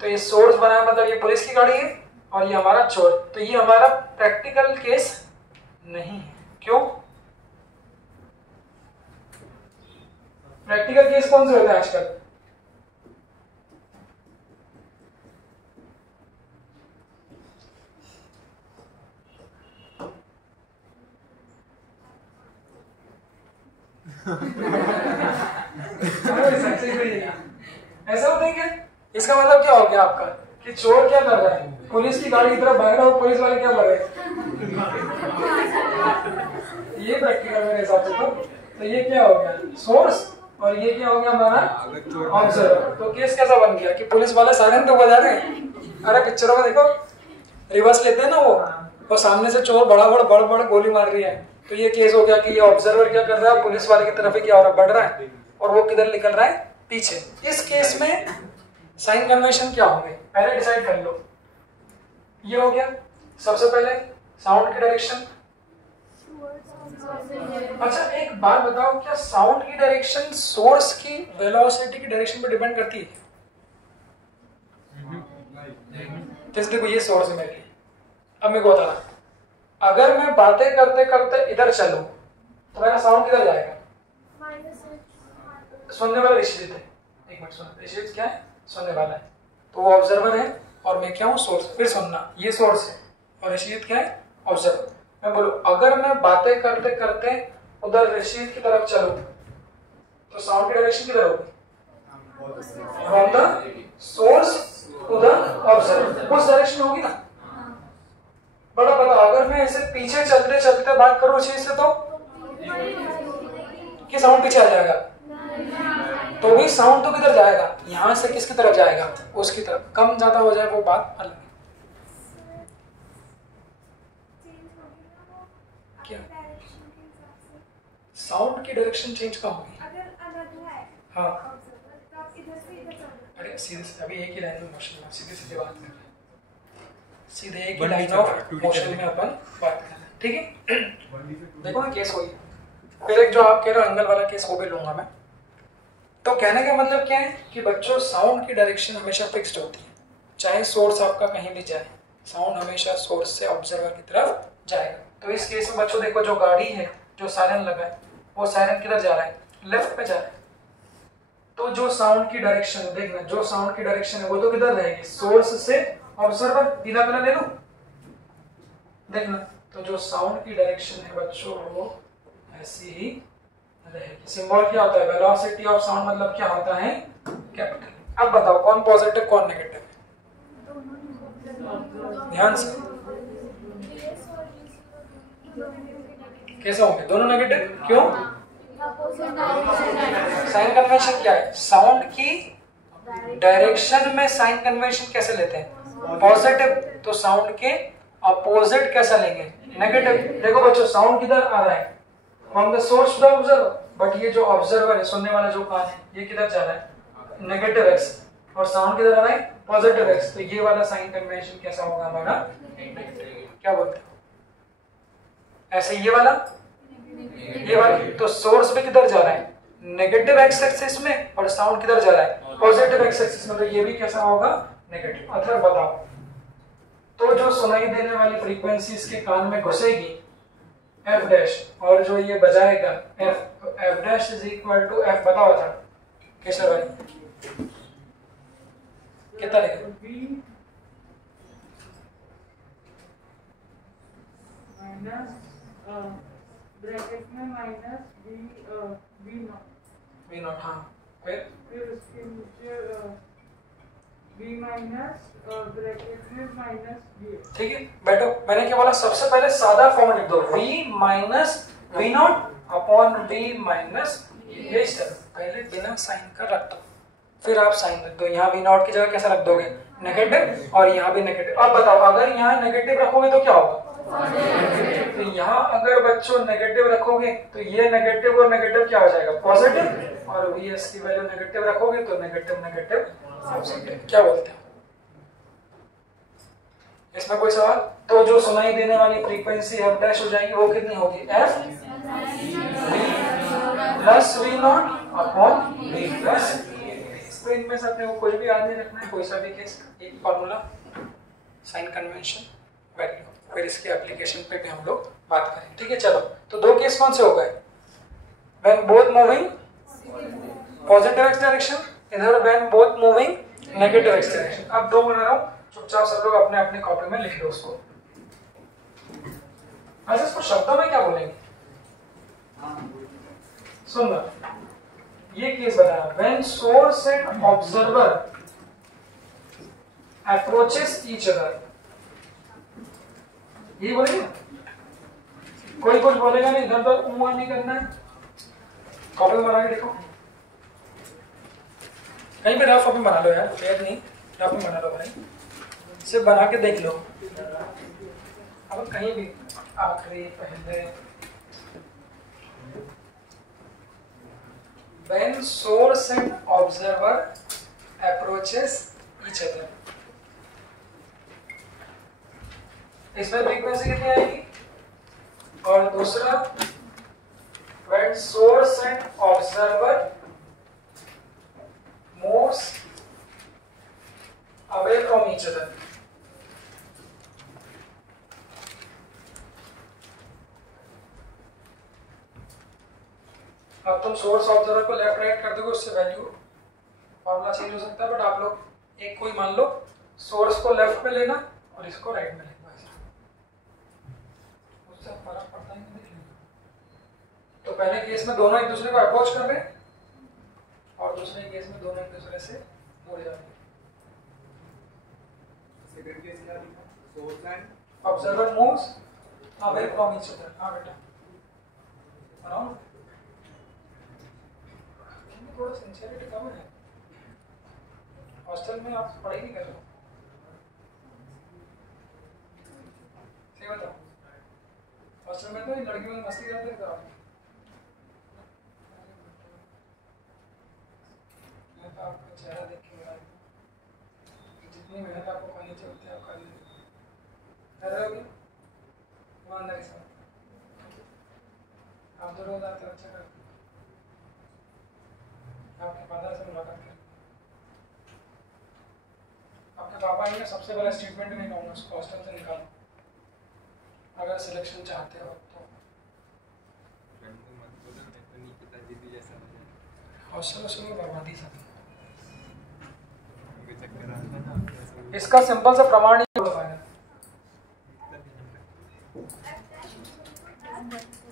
तो ये सोर्स बनाया, मतलब ये पुलिस की गाड़ी है और ये हमारा चोर। तो ये हमारा प्रैक्टिकल केस नहीं है। क्यों? प्रैक्टिकल केस कौन से होते हैं आजकल? ऐसा होता है क्या? इसका मतलब क्या हो गया आपका कि चोर क्या कर रहा है? पुलिस की गाड़ी की तरफ भाग रहा है और पुलिस वाले क्या कर रहे हैं? ये प्रैक्टिकल मेरे हिसाब से। तो ये क्या हो गया? सोर्स, और ये क्या हो गया हमारा? ऑब्जर्वर। तो केस कैसा बन गया कि पुलिस वाले सायरन तो बजा रहे हैं। अरे पिक्चरों में देखो रिवर्स लेते हैं ना वो, और सामने से चोर बड़ गोली मार रही है। तो ये केस हो गया कि ये ऑब्जर्वर क्या कर रहा है? पुलिस वाले की तरफ ही क्या हो रहा है? बढ़ रहा है, और वो किधर निकल रहा है? पीछे। इस केस में साइन कन्वेंशन क्या होंगे पहले डिसाइड कर लो। ये हो गया सबसे पहले साउंड की डायरेक्शन, अच्छा एक बात बताओ, क्या साउंड की डायरेक्शन सोर्स की वेलोसिटी की डायरेक्शन पर डिपेंड करती है? जैसे देखो ये सोर्स है मेरे लिए, अब मेरे को बताना, अगर मैं बातें करते करते इधर चलूं तो मेरा साउंड किधर जाएगा? सुनने वाला ऋषित है, एक मिनट सुनो, ऋषित क्या है? सुनने वाला है, तो वो ऑब्जर्वर है और मैं क्या हूँ? सोर्स। फिर सुनना, ये सोर्स है और ऋषित क्या है? ऑब्जर्वर। मैं बोलूं अगर मैं बातें करते करते उधर ऋषित की तरफ चलूं तो साउंड की डायरेक्शन किधर होगी? From the source to the observer, उस डायरेक्शन होगी ना। बड़ा पता, अगर मैं ऐसे पीछे चलते चलते बात करूं चीज से तो कि साउंड पीछे आ जाएगा, तो भी साउंड तो किधर जाएगा? यहां से किसकी तरफ जाएगा? उसकी तरफ। कम ज्यादा हो जाए वो बात अलग है। क्या साउंड की डायरेक्शन चेंज कहाँ होगी? हाँ, अरे सीधे से अभी एक ही लाइन में मोशन में सीधे सीधे बात कर रहे हैं, सीधे एक ही लाइन ऑफ मोशन में अपन बात कर रहे हैं, ठीक है? देखो ना केस वही, फिर एक जो आप कह रहे हो एंगल वाला केस वो भी लूंगा मैं। तो कहने का मतलब क्या है कि बच्चों साउंड की डायरेक्शन हमेशा फिक्स्ड होती है, चाहे सोर्स आपका कहीं भी जाए, साउंड हमेशा सोर्स से ऑब्जर्वर की तरफ जाएगा। तो इस केस में बच्चों देखो, जो गाड़ी है, जो सायरन लगा है, वो सायरन किधर जा रहा है? लेफ्ट पे जा रहा है। तो जो साउंड की डायरेक्शन, देखना जो साउंड की डायरेक्शन है वो तो किधर रहेगी? सोर्स से ऑब्जर्वर। बिना बिना ले लो, देखना, तो जो साउंड की डायरेक्शन है बच्चों वो ऐसी ही रहेगी। सिंबल क्या होता है? वेलोसिटी ऑफ साउंड, मतलब क्या होता है? कैपिटल। अब बताओ कौन पॉजिटिव कौन नेगेटिव है? ध्यान से, कैसे होंगे? दोनों नेगेटिव। क्यों? साइन कन्वेंशन क्या है? साउंड की डायरेक्शन में साइन कन्वेंशन कैसे लेते हैं? पॉजिटिव। तो साउंड के अपोजिट कैसे लेंगे? नेगेटिव। देखो बच्चों, साउंड किधर आ रहा है? From the source to the observer, but ये जो ऑब्जर्वर है, सुनने वाला जो कान है, ये किधर जा रहा है? नेगेटिव एक्स, और साउंड किधर आ रहा है? Positive x. तो ये वाला साइन कन्वेंशन कैसा होगा हमारा? क्या बोलते हो? ऐसे ये वाला, ये वाला, तो सोर्स में किधर जा रहा है? नेगेटिव एक्स एक्सिस में, और साउंड किधर जा रहा है? पॉजिटिव एक्स एक्सिस में। तो ये भी कैसा होगा? नेगेटिव। अच्छा बताओ, तो जो सुनाई देने वाली फ्रीक्वेंसी इसके कान में घुसेगी एफ डैश, और जो ये बजाएगा एफ, तो f dash is equal to f. बताओ था कैसे भाई? कितना लिखेगा? ब्रैकेट में माइनस वी नॉट। हाँ, फिर उसके नीचे वी माइनस ब्रैकेट में माइनस वी। ठीक है, बैठो। मैंने क्या बोला? सबसे पहले सादा फॉर्म लिख दो, v minus we naught upon v minus, ये पहले बिना साइन का रख दो, फिर आप साइन रख दो। यहाँ वी नॉट की जगह कैसा रख दोगे? नेगेटिव, और यहाँ भी नेगेटिव। अब बताओ, अगर यहाँ नेगेटिव रखोगे तो क्या होगा? तो यहाँ अगर बच्चों नेगेटिव रखोगे तो ये नेगेटिव और नेगेटिव क्या हो जाएगा? पॉजिटिव। और vs की वैल्यू नेगेटिव रखोगे तो नेगेटिव नेगेटिव पॉजिटिव। क्या बोलते हो? इसमें कोई सवाल? तो जो सुनाई देने वाली फ्रीक्वेंसी एफ डैश हो जाएगी, वो कितनी होगी? F plus we naught upon we plus. तो इनमें से अपने को कुछ भी याद नहीं रखना है, कोई सा भी केस, एक फॉर्मूला, साइन कन्वेंशन, वैल्यू, फिर इसके एप्लीकेशन पे भी हम लोग बात करें। ठीक है, चलो। तो दो केस कौन से हो गए? When both moving positive x direction, इधर when both moving negative x direction. अब दो बना रहा हूं, चुपचाप सब लोग अपने अपने कॉपी में लिख लो उसको। अच्छा, इसको शब्दों में क्या बोलेंगे? सुनना, ये केस बताया, when source and observer approaches each other. ये बोलेंगे, कोई कुछ बोलेगा नहीं, इधर उधर उम्र नहीं करना है। कॉपी में बना के देखो, कहीं पे रफ कॉपी बना लो यार, पेड़ नहीं, रफ में बना लो भाई, सिर्फ बना के देख लो। अब कहीं भी आखिरी पहले, when source and observer approaches each other, इसमें फ्रीक्वेंसी कितनी आएगी? और दूसरा when source and observer moves away from each other. अब तुम सोर्स ऑब्जर्वर को लेफ्ट राइट कर दोगे, उससे वैल्यू फॉर्मूला चेंज हो सकता है, बट आप लोग एक कोई मान लो सोर्स को लेफ्ट में लेना और इसको राइट में लेना, उससे फर्क पड़ता है नहीं। तो पहले केस में दोनों एक दूसरे को अप्रोच कर रहे हैं और दूसरे केस में दोनों एक दूसरे से दूर जा रहे हैं। सेकंड केस क्या लिखा? Source and observer moves away from each other. हां बेटा बनाओ, थोड़ा सिंसियरिटी कम है, हॉस्टल में आप पढ़ाई नहीं कर रहे हो, सही बताओ। हॉस्टल में तो इन लड़कियों में मस्ती करते थे आप, मैं तो आपका चेहरा देख के लगा जितनी मेहनत आपको करनी चाहिए उतनी आप कर रहे होगे ईमानदारी से। आप तो रोज आते हो, अच्छा करते आपके फादर से मुलाकात करें, आपके पापा ही सबसे बड़ा स्टेटमेंट नहीं कहूँगा, उसको हॉस्टल से निकालो अगर सिलेक्शन चाहते हो तो। हॉस्टल में बर्बादी सब, इसका सिंपल सा प्रमाण ही होगा।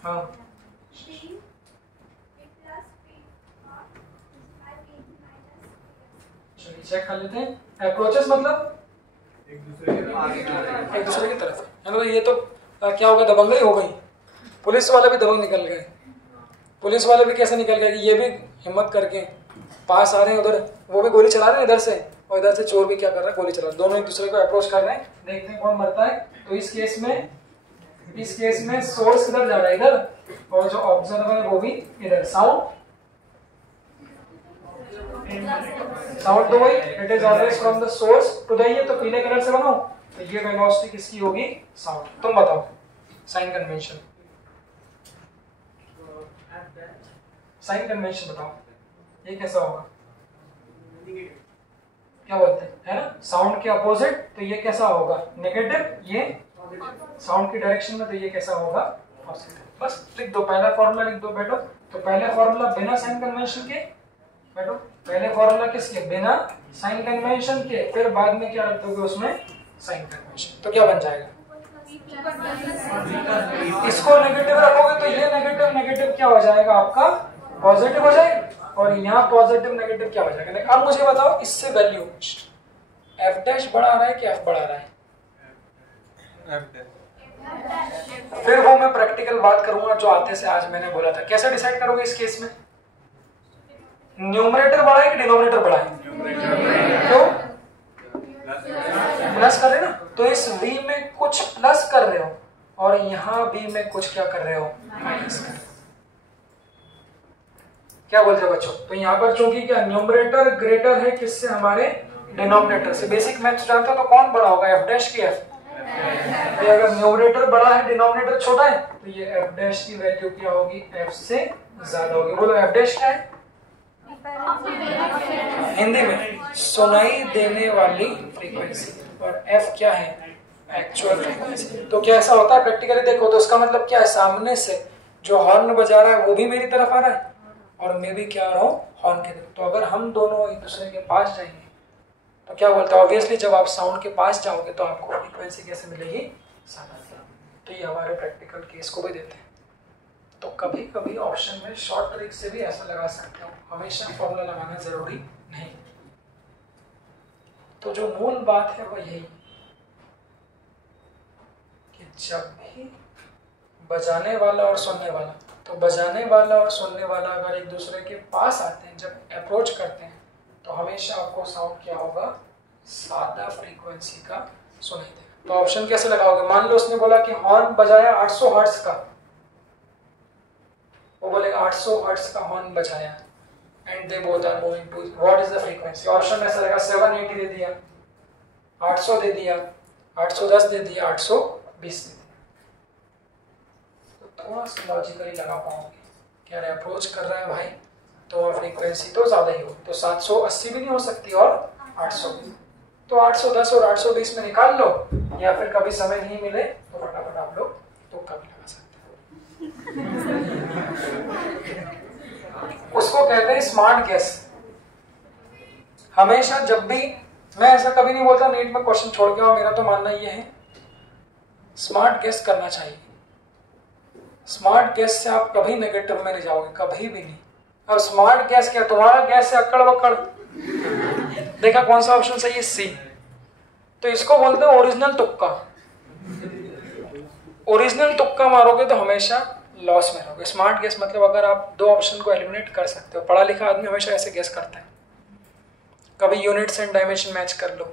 हाँ चेक कर लेते हैं। अप्रोचेस मतलब एक दूसरे के आगे एक दूसरे की तरफ है ना। ये तो क्या होगा, दबंगई हो गई। पुलिस वाले भी दबंग निकल गए। पुलिस वाले भी कैसे निकल गए कि ये भी हिम्मत करके पास आ रहे हैं, उधर वो भी गोली चला रहे हैं इधर से, और इधर से चोर भी क्या कर रहा है, गोली चला रहा है। दोनों एक दूसरे को अप्रोच कर रहे हैं, देखते हैं कौन मरता है। तो इस केस में सोर्स किधर जा रहा है, इधर, और जो ऑब्जर्वर है वो भी इधर। साउंड तो वही, it is always from the source to the, ये तो पीले कलर से बनाओ, तो ये वेलोसिटी किसकी होगी, साउंड। तुम बताओ साइन कन्वेंशन, साइन कन्वेंशन बताओ, ये कैसा होगा, क्या बोलते हैं, है ना, साउंड के अपोजिट, तो ये कैसा होगा, नेगेटिव। ये साउंड की डायरेक्शन में, तो ये कैसा होगा, पॉजिटिव। बस लिख दो, पहला फॉर्मूला लिख दो बेटो। तो पहला फॉर्मूला बिना साइन कन्वेंशन के बेटो, पहले फॉर्मूला किसके, बिना साइन कन्वेंशन के, फिर बाद में क्या रखोगे उसमें साइन कन्वेंशन, तो क्या बन जाएगा, इसको नेगेटिव रखोगे तो ये नेगेटिव क्या हो जाएगा आपका, पॉजिटिव हो जाएगा, और यहाँ पॉजिटिव नेगेटिव क्या हो जाएगा। अब मुझे बताओ इससे वैल्यू एफ डैश बड़ा आ रहा है कि एफ बड़ा आ रहा है, फिर वो मैं प्रैक्टिकल बात करूंगा जो आते से आज मैंने बोला था। कैसे डिसाइड करोगे इस केस में, न्यूमरेटर बड़ा है कि डिनोमिनेटर बड़ा है, तो प्लस कर रहे ना, तो इस v में कुछ प्लस कर रहे हो और यहाँ v में कुछ क्या कर रहे हो, माइनस कर रहे हो। क्या बोलते हो बच्चों, तो यहाँ पर चूंकि क्या न्यूमरेटर ग्रेटर है किससे, हमारे डिनोमिनेटर से। बेसिक मैथ्स जानते हो तो कौन बड़ा होगा, एफ डैश की एफ। ये अगर न्यूमरेटर बड़ा है डिनोमिनेटर छोटा है, तो ये एफ डैश की वैल्यू क्या होगी, एफ से ज्यादा होगी। बोलो एफ डैश क्या है, हिंदी में सुनाई देने वाली फ्रीक्वेंसी, और एफ क्या है, एक्चुअल फ्रीक्वेंसी। तो क्या ऐसा होता है प्रैक्टिकली, देखो तो इसका मतलब क्या है, सामने से जो हॉर्न बजा रहा है वो भी मेरी तरफ आ रहा है और मैं भी क्या आ रहा हूँ, हॉर्न की तरफ। तो अगर हम दोनों एक दूसरे के पास जाएंगे तो क्या बोलते हैं, ऑब्वियसली जब आप साउंड के पास जाओगे तो आपको फ्रीक्वेंसी कैसे मिलेगी, ज्यादा। तो ये हमारे प्रैक्टिकल केस को भी देते हैं। तो कभी कभी ऑप्शन में शॉर्ट ट्रिक से भी ऐसा लगा सकते हो, हमेशा फॉर्मूला लगाना जरूरी नहीं। तो जो मूल बात है वो यही कि जब भी बजाने वाला और सुनने वाला, तो बजाने वाला और सुनने वाला अगर एक दूसरे के पास आते हैं, जब अप्रोच करते हैं, तो हमेशा आपको साउंड क्या होगा, सादा फ्रीक्वेंसी का सुनाई देगा। तो ऑप्शन कैसे लगाओगे, मान लो उसने बोला कि हॉर्न बजाया 800 हर्ट्ज का, वो बोलेगा 800 हर्ट्ज का हॉर्न बजाया, and they both are moving to, what is the frequency. Option में ऐसा लगा 780 दे दिया, 800 दे दिया, 810 दे दिया, 820 दे दिया। तो थोड़ा सा लॉजिकली लगा पाओगे कह रहे अप्रोच कर रहा है भाई, तो फ्रीक्वेंसी तो ज़्यादा ही हो, तो 780 भी नहीं हो सकती और 800 भी। तो 810 और 820 में निकाल लो, या फिर कभी समय नहीं मिले तो फटाफट आप लोग तुक्का भी लगा सकते हैं। उसको कहते हैं स्मार्ट गेस। हमेशा जब भी, मैं ऐसा कभी नहीं बोलता नीट में क्वेश्चन छोड़ के आओ, मेरा तो मानना ये है स्मार्ट गेस करना चाहिए। स्मार्ट गैस से आप कभी नेगेटिव में नहीं जाओगे, कभी भी नहीं। अब स्मार्ट गैस क्या, तुम्हारा गैस है अक्कड़ बक्कड़, देखा कौन सा ऑप्शन सही है, सी। तो इसको बोलते हैं ओरिजिनल तुक्का। ओरिजिनल तुक्का मारोगे तो हमेशा लॉस में रहोगे। स्मार्ट गैस मतलब अगर आप दो ऑप्शन को एलिमिनेट कर सकते हो। पढ़ा लिखा आदमी हमेशा ऐसे गैस करता है। कभी यूनिट्स एंड डायमेंशन मैच कर लो,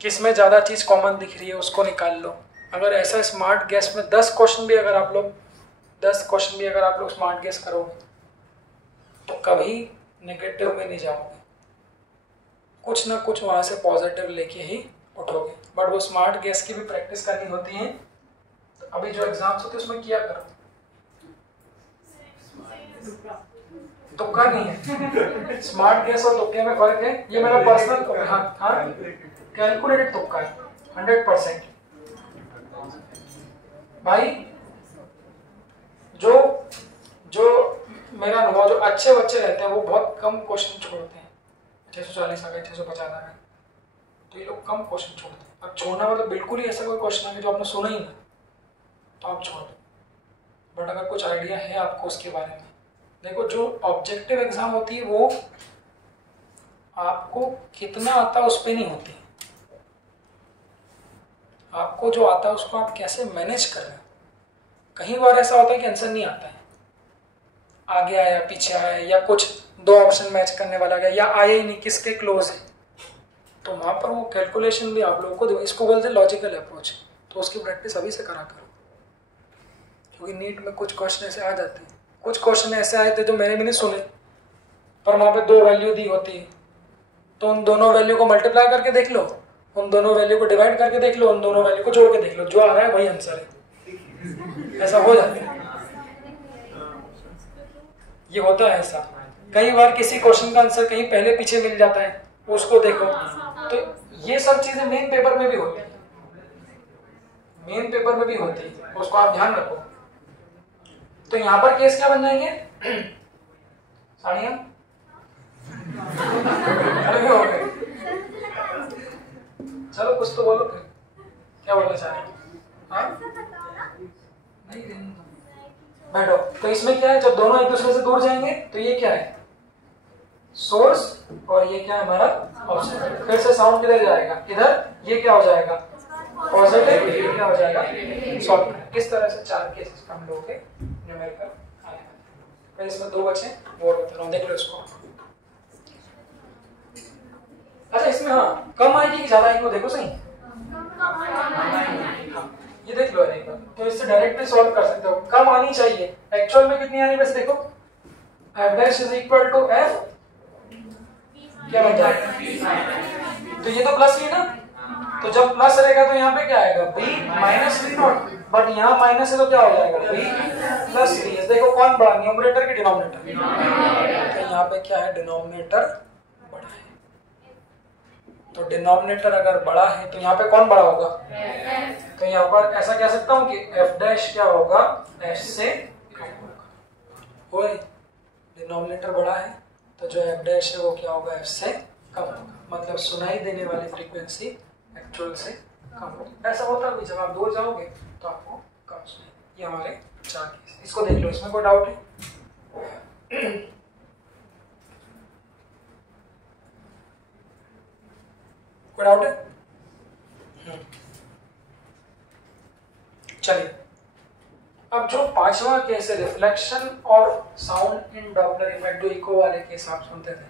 किसमें ज्यादा चीज कॉमन दिख रही है उसको निकाल लो। अगर ऐसा स्मार्ट गैस में 10 क्वेश्चन भी अगर आप लोग स्मार्ट गैस करोगे तो कभी नेगेटिव में नहीं जाओगे, कुछ ना कुछ वहां से पॉजिटिव लेके ही उठोगे। बट वो स्मार्ट गैस की भी प्रैक्टिस करनी होती है। तो अभी जो एग्जाम्स होते हैं उसमें किया करो, तुक्का नहीं है। स्मार्ट गैस और तुक्के में फर्क है। ये मेरा पर्सनल हाँ कैलकुलेटेड तुक्का है 100%। भाई जो मेरा अनुभव, जो अच्छे बच्चे रहते हैं वो बहुत कम क्वेश्चन छोड़ते हैं। 640 आ गए, 650 आ गए, तो ये लोग कम क्वेश्चन छोड़ते हैं। अब छोड़ना मतलब बिल्कुल ही ऐसा कोई क्वेश्चन आ गया जो आपने सुना ही ना, तो आप छोड़ दो। बट अगर कुछ आइडिया है आपको उसके बारे में, देखो जो ऑब्जेक्टिव एग्जाम होती है वो आपको कितना आता है उस पर नहीं होती, आपको जो आता है उसको आप कैसे मैनेज कर रहे हैं। कई बार ऐसा होता है कि आंसर नहीं आता है, आगे आया पीछे आया, या कुछ दो ऑप्शन मैच करने वाला गया, या आया ही नहीं, किसके क्लोज है, तो वहां पर वो कैलकुलेशन भी आप लोगों को, इसको बोलते हैं लॉजिकल अप्रोच। तो उसकी प्रैक्टिस अभी से करा करो, क्योंकि नीट में कुछ क्वेश्चन ऐसे आ जाते हैं। कुछ क्वेश्चन ऐसे आए थे जो मैंने भी नहीं सुने, पर वहां पे 2 वैल्यू दी होती है, तो उन दोनों वैल्यू को मल्टीप्लाई करके देख लो, उन दोनों वैल्यू को डिवाइड करके देख लो, उन दोनों वैल्यू को जोड़ के देख लो, जो आ रहा है वही आंसर है। ऐसा हो जाता है, ये होता है ऐसा। कई बार किसी क्वेश्चन का आंसर कहीं पहले पीछे मिल जाता है, उसको देखो। तो ये सब चीजें मेन पेपर में भी होती है, मेन पेपर में भी होती है, उसको आप ध्यान रखो। तो यहाँ पर केस क्या बन जाएंगे, साड़ियाँ अरे हो गए। चलो कुछ तो बोलो, क्या बोलना चाह रहे हो? हाँ नहीं, बैठो। तो इसमें क्या है, जब दोनों एक दूसरे से दूर जाएंगे तो ये क्या है, सोर्स, और ये क्या है हमारा ऑब्जेक्ट। फिर से साउंड किधर जाएगा, इधर, ये क्या हो जाएगा पॉजिटिव, ये क्या हो जाएगा सॉल्व। इस तरह से 4 केसेस हम लोगों के न्यूमेरिकल आने वाले। फिर इसमें 2 बचे, वो बता रहा हूँ, देख लो इसको। अच्छा इसमें हाँ कम आएगी कि ज्यादा आएगी वो देखो सही। हाँ ये देख लो एक बार, तो इससे डायरेक्टली सॉल्व कर सकते हो। कम आनी चाहिए, एक्चुअल में कितनी आनी, वैसे देखो f dash is equal to f क्या बन जाएगा, तो ये तो प्लस ही ना, तो जब प्लस रहेगा तो यहाँ पे क्या आएगा b minus v not, but यहाँ माइनस है तो क्या हो जाएगा b प्लस v। देखो कौन बड़ा, न्यूमरेटर की डिनोमिनेटर, तो यहाँ पे क्या है, डिनोमिनेटर बड़ा है। तो डिनोमिनेटर अगर बड़ा है तो यहाँ पे कौन बड़ा होगा, तो यहाँ पर ऐसा कह सकता हूँ कि f डैश क्या होगा, f से कम होगा। डिनोमिनेटर बड़ा है तो जो f डैश है वो क्या होगा, f से कम होगा। मतलब सुनाई देने वाली फ्रीक्वेंसी एक्चुअल से कम होगी। ऐसा होता है जब आप दूर जाओगे तो आपको कम सुनाई। ये हमारे 4 केस, इसको देख लो, इसमें कोई डाउट है? कोई डाउट है? चलिए अब जो 5वां केस है, रिफ्लेक्शन और साउंड इन डॉपलर इफेक्ट, जो इको वाले केस आप सुनते थे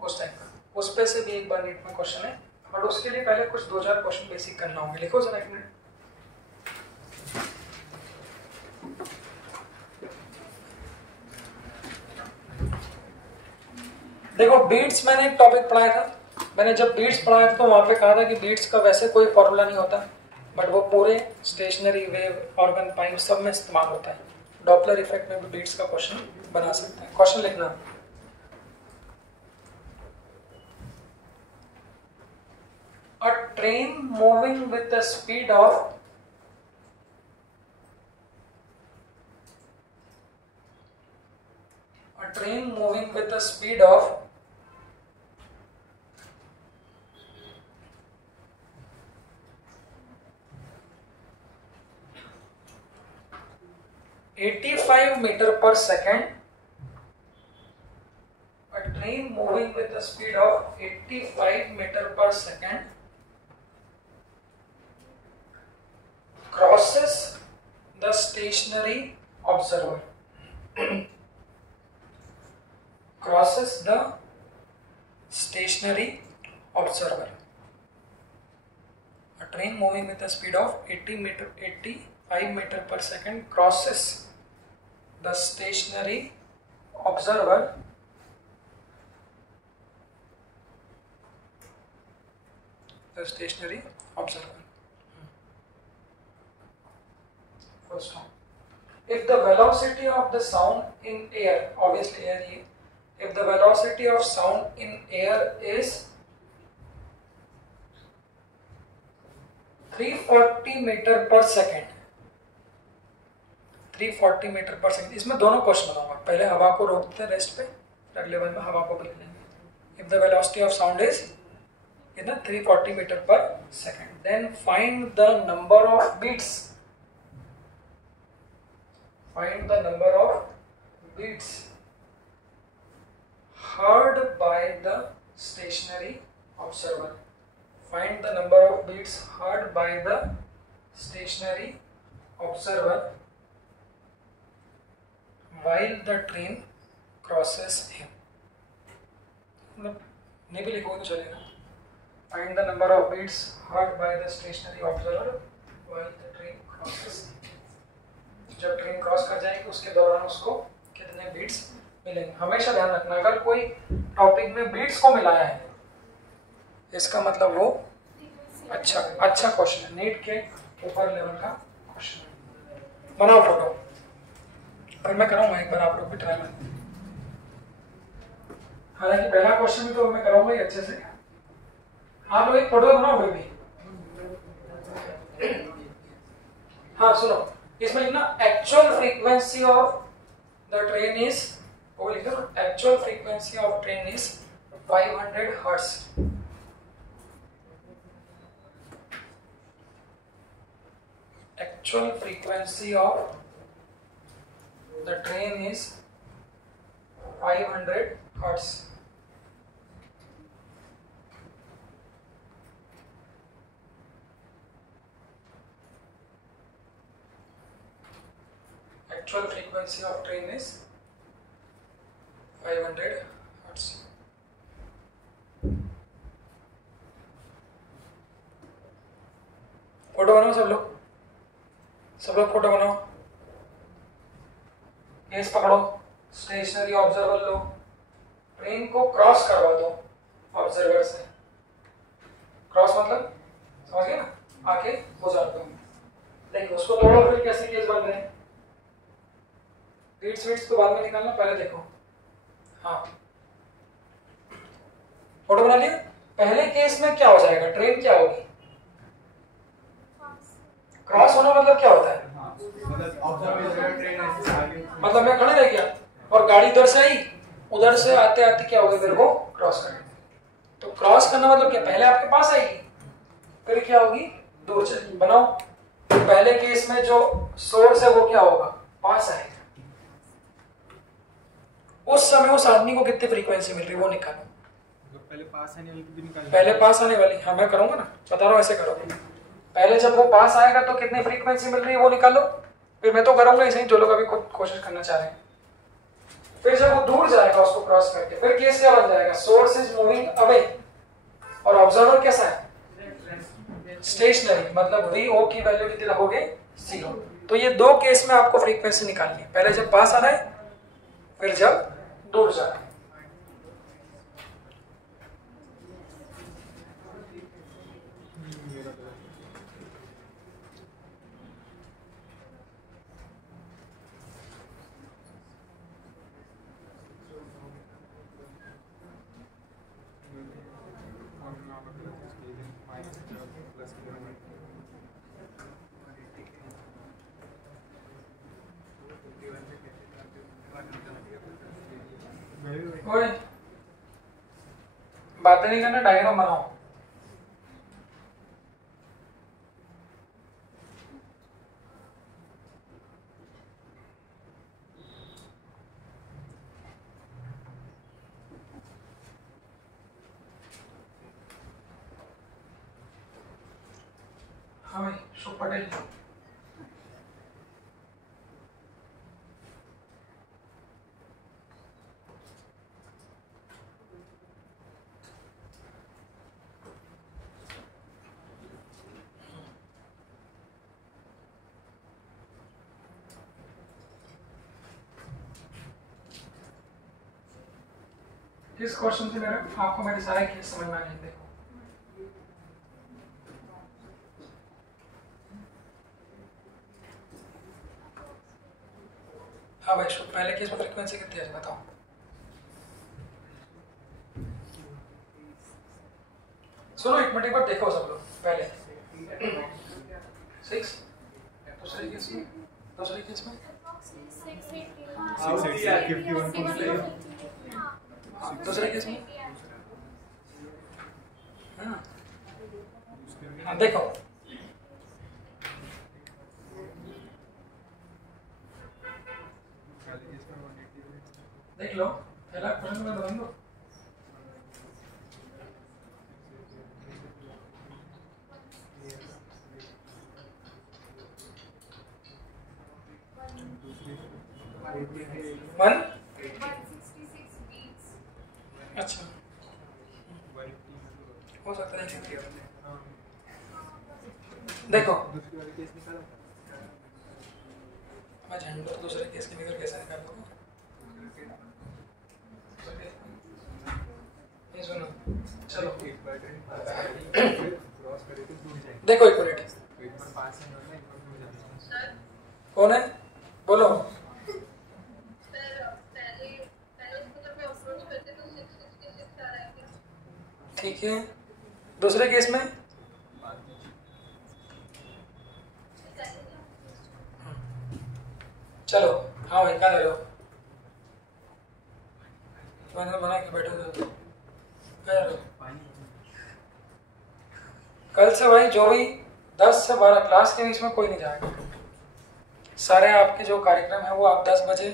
उस टाइप का, उस पे से भी एक बार नीट में क्वेश्चन है। बट उसके लिए पहले कुछ 2-4 क्वेश्चन बेसिक करना होंगे। लिखो जरा 1 मिनट। देखो बीट्स, मैंने एक टॉपिक पढ़ाया था, मैंने जब बीट्स पढ़ाया था तो वहां पे कहा था कि बीट्स का वैसे कोई फॉर्मूला नहीं होता, बट वो पूरे स्टेशनरी वेव, ऑर्गन, पाइप सब में इस्तेमाल होता है। डॉपलर इफेक्ट में भी बीट्स का क्वेश्चन बना सकते हैं। क्वेश्चन लिखना, a train moving with the speed of a train moving with the speed of 85 meter per second. A train moving with the speed of 85 meter per second crosses the stationary observer. Crosses the stationary observer. A train moving with a speed of 85 meter per second crosses the stationary observer First one. If the velocity of the sound in air, obviously air here, if the velocity of sound in air is 340 meter per second, 340 metre पर second, इसमें दोनों question बनाऊंगा, पहले हवा को रोकते हैं rest पे, अगले वन में हवा को भी लेंगे। If the velocity of sound is कितना 340 मीटर पर second, then find the number of beats, find the number of beats heard by the stationary observer, find the number of beats heard by the stationary observer while the train crosses him. नहीं भी लिखो तो चलेगा। Find the number of beats heard by the stationary observer while the train crosses him. जब train cross कर जाएगी उसके दौरान उसको कितने बीट्स मिलेंगे। हमेशा ध्यान रखना, अगर कोई टॉपिक में बीट्स को मिलाया है इसका मतलब वो अच्छा क्वेश्चन है, नीट के ऊपर लेवल का क्वेश्चन। बनाओ फोटो, और मैं कराऊंगा एक बार, आप लोग भी ट्राई करें। हालांकि पहला क्वेश्चन भी तो मैं कराऊंगा ही अच्छे से, आप लोग एक फोटो बनाओ कोई भी। हाँ सुनो, इसमें लिखना actual frequency of the train is, वो लिख दो, actual frequency of train is 500 hertz. Actual frequency of the train is 500 hertz. Actual frequency of train is 500 hertz. Photo बनाओ सब लोग फोटो बनाओ। केस पकड़ो, स्टेशनरी ऑब्जर्वर लो, ट्रेन को cross करवा दो ऑब्जर्वर से। क्रॉस मतलब समझ गए ना, आके गुजार दो। देखो उसको तोड़ो, फिर कैसे केस बन रहे हैं। बीट्स तो बाद में निकालना, पहले देखो। हाँ फोटो बना लिया। पहले केस में क्या हो जाएगा, ट्रेन क्या होगी, क्रॉस होना मतलब क्या होता है, मतलब मैं खड़े रह गया और गाड़ी इधर से आई, उधर से आते आते क्या होगा, मेरे को क्रॉस करना। तो क्रॉस करना मतलब क्या, पहले आपके पास आएगी फिर क्या होगी, दूर चलेगी। बनाओ, तो पहले केस में जो सोर्स है वो क्या होगा, पास आएगा। उस समय उस आदमी को कितनी फ्रीक्वेंसी मिल रही है वो निकालो। पहले पास आने वाली भी निकालो, पहले पास आने वाली, हाँ मैं करूंगा ना, बता रहा हूँ ऐसे करोगे। पहले जब वो पास आएगा तो कितनी फ्रीक्वेंसी मिल रही है वो निकालो, फिर मैं तो करूंगा ऐसे ही, जो लोग अभी कोशिश करना चाह रहे हैं। फिर जब वो दूर जाएगा उसको क्रॉस करके, फिर केस क्या बन जाएगा, सोर्स इज मूविंग अवे और ऑब्जर्वर कैसा है, स्टेशनरी, मतलब वी ओ की वैल्यू कितनी रखोगे, 0। तो ये दो केस में आपको फ्रीक्वेंसी निकालनी है, पहले जब पास आ रहा है फिर जब दूर जा रहा है। ओए बातें नहीं करना, डायग्राम बनाओ। हाँ भाई शुभ पटेल। किस क्वेश्चन से मेरे आपको मेरे सारे केस समझ में आएंगे? देखो हाँ भाई शुभ, पहले केस में फ्रीक्वेंसी कितनी है बताओ। सुनो एक मिनट, एक बार देखो सब लोग पहले 6, दूसरे केस में दूसरे केस में दूसरे केस में हाँ देखो देख लो पहला क्वेश्चन में बता दो। वन अच्छा हो सकता है। देखो मैं झंडा दूसरे केस की फिगर कैसे निकाल दूंगा? ये सुनो चलो देखो एक मिनट, कौन है बोलो। ठीक है दूसरे केस में चलो हाँ भाई क्या कर रहे हो? मैंने बना के बैठे हो कल से भाई जो भी 10 से 12 क्लास के बीच में कोई नहीं जाएगा। सारे आपके जो कार्यक्रम है वो आप 10 बजे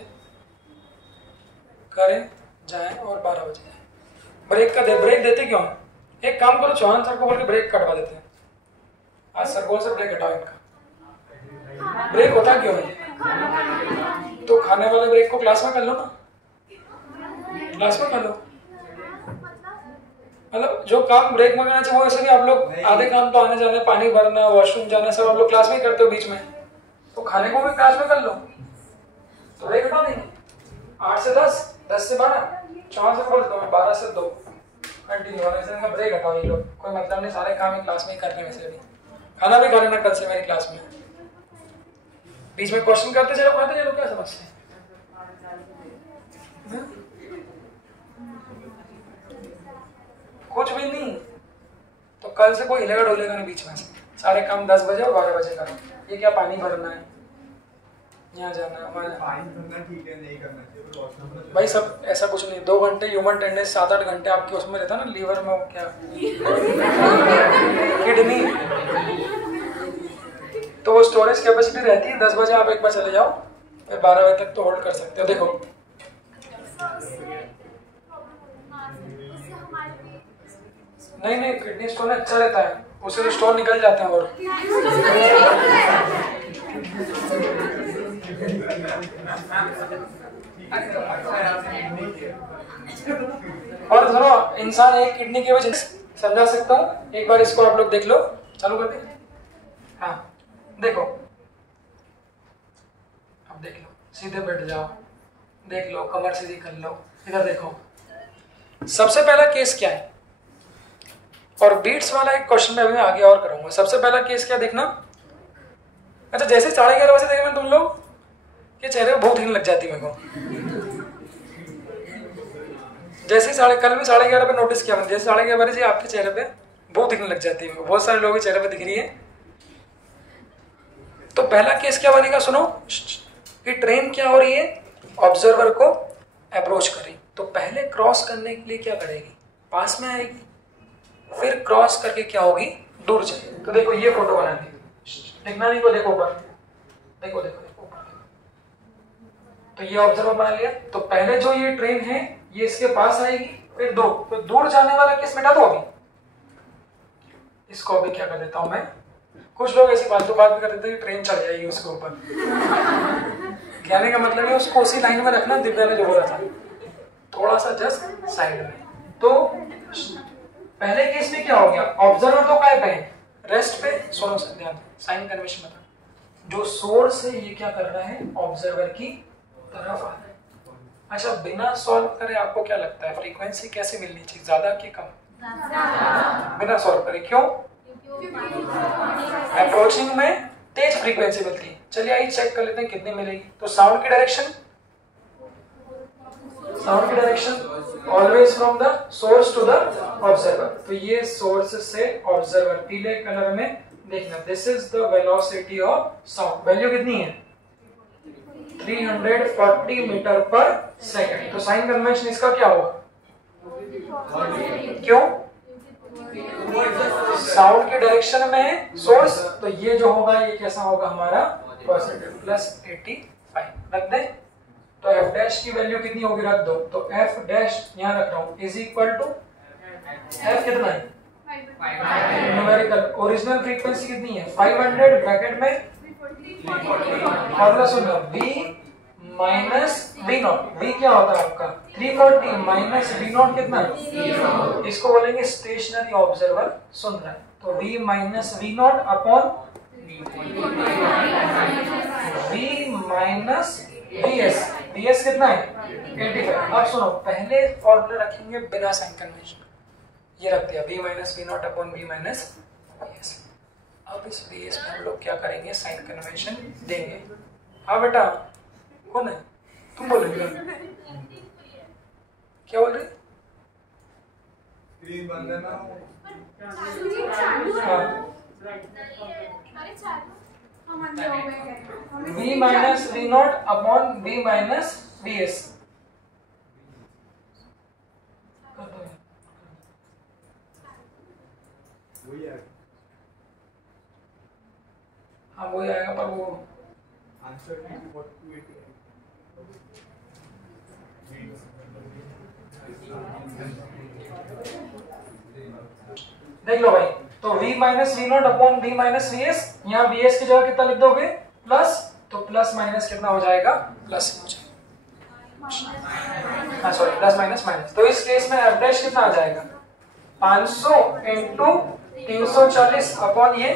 करें जाएं और 12 बजे ब्रेक का ब्रेक देते क्यों? एक काम करो चौहान सर को बोल के ब्रेक कटवा देते हैं। आज सर बोल से ब्रेक हटाओ इनका। ब्रेक होता क्यों है? तो खाने वाले ब्रेक को क्लास में कर लो ना, क्लास में कर लो। मतलब जो काम ब्रेक में करना चाहिए वो ऐसे भी आप लोग आधे काम तो आने जाने, पानी भरना, वॉशरूम जाना सब आप लोग क्लास में ही करते हो बीच में, तो खाने को भी क्लास में कर लो तो ब्रेक हटा देंगे। 8 से 10, 10 से 12, 4 से 12 से 2 कंटिन्यू होने ब्रेक हटाओ। ये लोग कोई मतलब नहीं, सारे काम ही क्लास में ही करने में से भी। खाना भी खा लेना कल से मेरी क्लास में, बीच में क्वेश्चन करते चलो खाते चलो, क्या समझते हैं? कुछ भी नहीं। तो कल से कोई हिलेगा डोलेगा नहीं बीच में से, सारे काम 10 बजे और 12 बजे करो। ये क्या पानी भरना है, यहाँ जाना है, पानी भरना ठीक है, नहीं करना चाहिए भाई सब ऐसा कुछ नहीं। 2 घंटे ह्यूमन टेंडेंस 7-8 घंटे आपके उसमें रहता है ना, लीवर में वो क्या किडनी, तो वो स्टोरेज कैपेसिटी रहती है। 10 बजे आप एक बार चले जाओ, फिर 12 बजे तक तो होल्ड कर सकते हो। देखो नहीं किडनी स्टोन अच्छा रहता है, उससे तो स्टोन निकल जाते हैं। और सुनो इंसान एक किडनी की वजह से समझा सकता हूँ, एक बार इसको आप लोग देख लो, चालू कर दे। हाँ देखो अब देख लो, सीधे बैठ जाओ, देख लो कमर सीधी कर लो। इधर देखो सबसे पहला केस क्या है, और बीट्स वाला एक क्वेश्चन में अभी मैं आगे और करूंगा। सबसे पहला केस क्या देखना। अच्छा जैसे 11:30 बजे देखना तुम लोग के चेहरे पे भूख नहीं लग जाती मेरे को। जैसे कल भी 11:30 पे नोटिस किया मैंने, जैसे 11:30 बजे आपके चेहरे पे भूख दिखने लग जाती है। बहुत सारे लोगों के चेहरे पे दिख रही है। तो पहला केस क्या बनेगा सुनो, कि ट्रेन क्या हो रही है, ऑब्जर्वर को अप्रोच करें। तो पहले क्रॉस करने के लिए क्या करेगी, पास में आएगी, फिर क्रॉस करके क्या होगी, दूर चलेगी। तो देखो ये फोटो बना दी, लिखना नहीं को देखो ऊपर, देखो देखो देखो ऊपर। तो ये ऑब्जर्वर बना लिया। तो पहले जो ये ट्रेन है ये इसके पास आएगी, फिर दूर, तो दूर जाने वाला किस मिटा दो अभी, इसको अभी क्या कर देता हूं मैं, कुछ लोग ऐसी फालतू बात भी कर देते हैं, ट्रेन चल जाएगी उसके ऊपर। कहने का मतलब है उसको उसी लाइन में रखना, दिव्या ने जो बोला था, थोड़ा सा जस्ट साइड में। तो पहले केस में क्या हो गया, ऑब्जर्वर तो काय पे है, रेस्ट पे, सुनो ध्यान, साइन कन्वेंशन मतलब जो सोर्स है ये क्या कर रहा है, ऑब्जर्वर की तरफ आ रहा है। अच्छा बिना सॉल्व करे आपको क्या लगता है फ्रीक्वेंसी कैसे मिलनी चाहिए, ज्यादा कि कम? बिना सॉल्व करे, क्यों? अप्रोचिंग में तेज फ्रीक्वेंसी मिलती है। चलिए आइए चेक कर लेते हैं कितनी मिलेगी। तो साउंड की डायरेक्शन, साउंड की direction always from the source to the observer. तो ये सोर्स से ऑब्जर्वर, पीले कलर में देखना, this is the velocity of sound. Value कितनी है, 340 मीटर पर सेकंड। तो साइन कन्वेंशन इसका क्या होगा, क्यों? साउंड के डायरेक्शन में सोर्स, तो ये जो होगा ये कैसा होगा हमारा, पॉजिटिव, प्लस 85 रख दें। तो एफ डैश की वैल्यू कितनी होगी, रख दो। तो एफ डैश यहां रख रहा हूं, इज इक्वल टू एफ कितना है, न्यूमेरिकल, ओरिजिनल फ्रीक्वेंसी कितनी है 500, ब्रैकेट में फॉर्मूला सुनो, v minus we naught. V क्या होता है आपका 340 माइनस वी नॉट कितना है, इसको बोलेंगे स्टेशनरी ऑब्जर्वर सुन रहा है। तो v minus we naught upon v minus vs, vs कितना है 85। अब सुनो, पहले फॉर्मूला रखेंगे बिना साइन कन्वेंशन, ये रख दिया v minus we naught upon v minus vs। अब इस vs में हम लोग क्या करेंगे, साइन कन्वेंशन देंगे। हाँ बेटा, कौन है, तुम बोल रहे हो क्या बोल रहे? v minus we naught upon v minus vs। हाँ वही आएगा, पर वो आंसर देख लो भाई। तो v minus we naught upon v minus v s, यहाँ वी एस की जगह कितना लिख दोगे, प्लस, तो प्लस माइनस कितना हो जाएगा, प्लस हो जाएगा, हाँ सॉरी, प्लस माइनस माइनस। तो इस केस में एफ डैश कितना आ जाएगा, 500 इंटू 340 अपॉन ये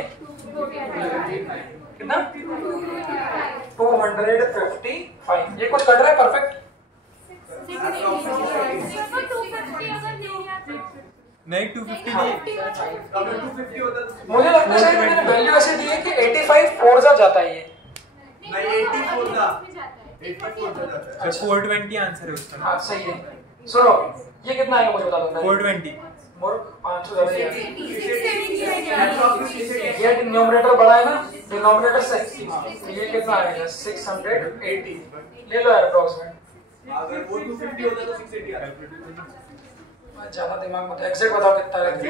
कितना 255। ये कुछ कर रहा है परफेक्ट, नहीं 250 मुझे लगता है शायद मैंने वैल्यू ऐसे दी है कि 85 4 जा जाता है ये, नहीं 84 था, 420 आंसर है उसका। हाँ सही है। सुनो ये कितना आएगा मुझे बता दो, 420 मूर्ख 500 ज्यादा है, ये न्यूमरेटर बड़ा है ना, डिनोमिनेटर 60, तो ये कितना आएगा 680 ले लो यार अप्रॉक्सीमेट। अगर वो 250 होता तो 680 आता। ज्यादा दिमाग मत, एग्जैक्ट बताओ कितना है, 6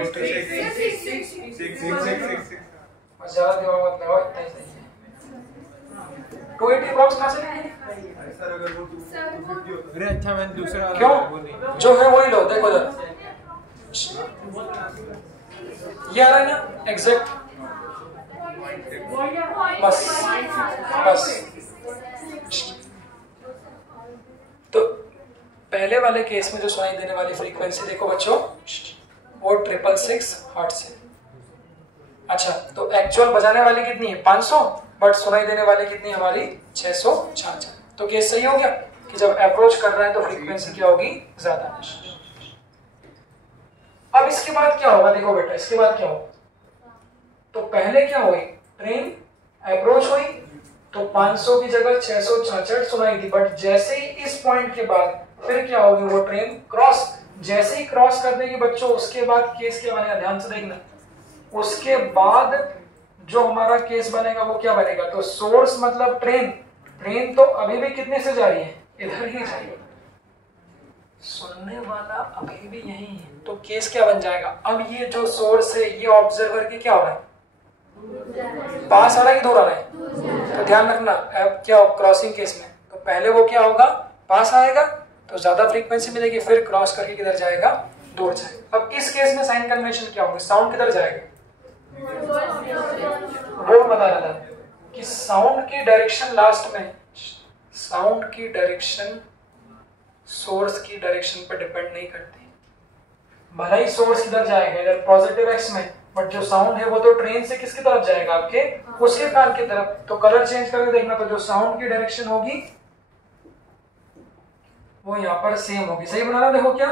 ज्यादा दिमाग मत लगाओ, इतना ही सही है। 280 बॉक्स कहां से सर, अगर वो 250 होता। अरे अच्छा, मैं दूसरा क्यों, जो है वही लो, देखो इधर ये आ रहा है ना एग्जैक्ट, बस बस। तो पहले वाले केस में जो सुनाई देने वाली फ्रीक्वेंसी देखो बच्चों, वो 666 हर्ट्ज है। अच्छा, तो एक्चुअल बजाने वाली कितनी है 500, बट सुनाई देने वाली कितनी हमारी 666। तो केस सही हो गया कि जब अप्रोच कर रहा है तो फ्रीक्वेंसी क्या होगी, ज्यादा। अब इसके बाद क्या होगा, देखो बेटा इसके बाद क्या होगा, तो पहले क्या हुई, ट्रेन अप्रोच हुई तो 500 की जगह 666 सुनाई थी, बट जैसे ही इस पॉइंट के बाद फिर क्या होगी, वो ट्रेन क्रॉस, जैसे ही क्रॉस कर देगी बच्चों, उसके बाद केस क्या बनेगा, ध्यान से देखना, उसके बाद जो हमारा केस बनेगा वो क्या बनेगा, तो सोर्स मतलब ट्रेन, ट्रेन तो अभी भी कितने से जा रही है, इधर ही जा रही है, सुनने वाला अभी भी यही है, तो केस क्या बन जाएगा? अब ये जो सोर्स है ये ऑब्जर्वर के क्या हो रहा है, पास आ रहा है कि दूर आ रहा है? तो ध्यान रखना अब क्या हो क्रॉसिंग केस में, तो पहले वो क्या होगा, पास आएगा तो ज्यादा फ्रीक्वेंसी मिलेगी, फिर क्रॉस करके किधर जाएगा, दूर जाएगा। अब इस केस में साइन कन्वेंशन क्या होगा, साउंड किधर जाएगा? वो बता रहा था कि साउंड की डायरेक्शन लास्ट में, साउंड की डायरेक्शन सोर्स की डायरेक्शन पर डिपेंड नहीं करती। भले ही सोर्स किधर जाएगा, इधर पॉजिटिव एक्स में, बट जो साउंड है वो तो ट्रेन से किसकी तरफ जाएगा, आपके उसके कान की तरफ। तो कलर चेंज करके देखना, तो जो साउंड की डायरेक्शन होगी वो यहाँ पर सेम होगी। सही बनाना, देखो क्या,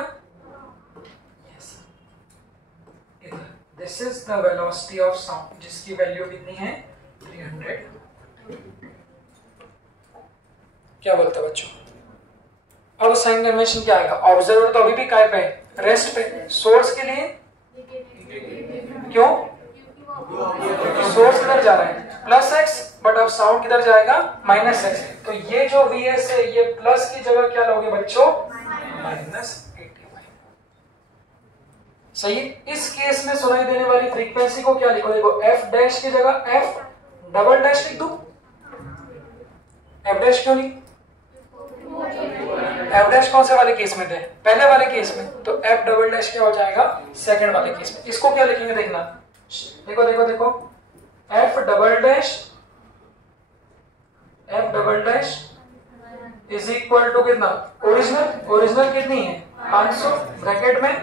this is the velocity of sound, जिसकी वैल्यू कितनी है, 300। क्या बोलते हैं बच्चों? अब साइन कन्वेंशन क्या आएगा, ऑब्जर्वर तो अभी भी काय पे है, रेस्ट पे। सोर्स के लिए क्यों, सोर्स किधर जा रहा है, प्लस एक्स, बट अब साउंड किधर जाएगा, माइनस एक्स। तो ये जो Vs है ये प्लस की जगह क्या लोगे बच्चों, -85। सही है। इस केस में सुनाई देने वाली फ्रीक्वेंसी को क्या लिखो, देखो एफ डैश की जगह एफ डबल डैश लिख दूं। एफ डैश क्यों नहीं, एफ डैश कौन से वाले केस में थे, पहले वाले केस में, तो एफ डबल डैश क्या हो जाएगा, सेकंड वाले केस में। इसको क्या लिखेंगे देखना, देखो देखो देखो, f double dash is equal to कितना, ओरिजिनल कितनी है 500, ब्रैकेट में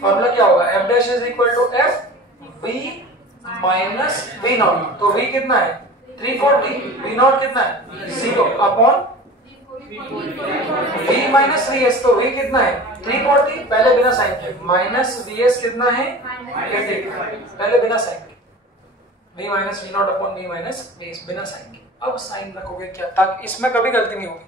फॉर्मूला क्या होगा, F dash is equal to f we minus we naught. तो वी कितना है 340, वी नॉट कितना है 0 upon v minus v s. तो v कितना है 340, पहले बिना साइन के, माइनस वी एस कितना है 80, पहले बिना साइन के, v minus we naught upon v minus v s, बिना साइन के। अब साइन रखोगे क्या, ताकि इसमें कभी गलती नहीं होगी,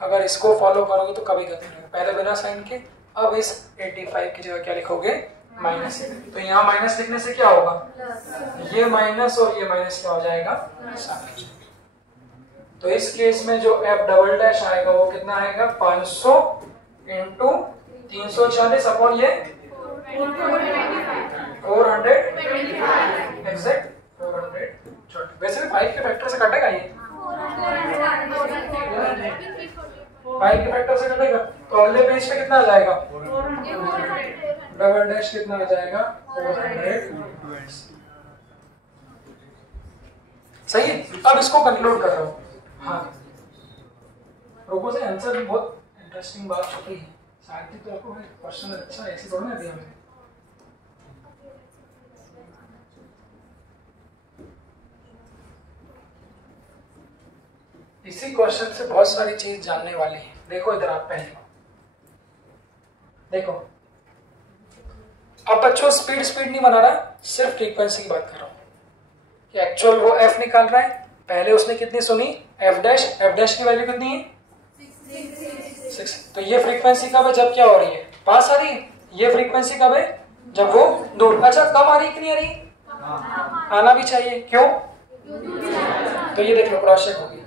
अगर इसको फॉलो करोगे तो कभी गलती नहीं होगी, पहले बिना साइन के। अब इस 85 की जगह क्या लिखोगे, माइनस। तो यहाँ माइनस लिखने से क्या होगा, ये माइनस और ये माइनस क्या हो जाएगा, साइन। तो इस केस में जो एफ डबल डैश आएगा वो कितना आएगा, 500 इंटू 340 अपॉन ये 400 एग्जैक्ट 400। वैसे भी 5 के फैक्टर से कटेगा ये, 5 के फैक्टर से कटेगा। तो अगले पेज पे कितना आ जाएगा, डबल डैश कितना आ जाएगा 400। सही है। अब इसको कंक्लूड कर रहा हूँ। हाँ रोको से आंसर भी बहुत इंटरेस्टिंग बात छुपी है, शायद तो आपको क्वेश्चन अच्छा ऐसे थोड़ा ना दिया मैंने। इसी क्वेश्चन से बहुत सारी चीज जानने वाली है। देखो इधर आप पहले देखो, अब बच्चों स्पीड नहीं बना रहा, सिर्फ फ्रीक्वेंसी की बात कर रहा हूं कि एक्चुअल वो एफ निकाल रहा है। पहले उसने कितनी सुनी, एफ डैश की वैल्यू कितनी है 6। तो ये फ्रीक्वेंसी कब है, जब क्या हो रही है, पास आ रही है। ये फ्रीक्वेंसी कब है, जब वो दूर। अच्छा कम आ रही कि नहीं आ रही, आना भी चाहिए, क्यों, तो ये देख लो क्रॉस चेक होगी,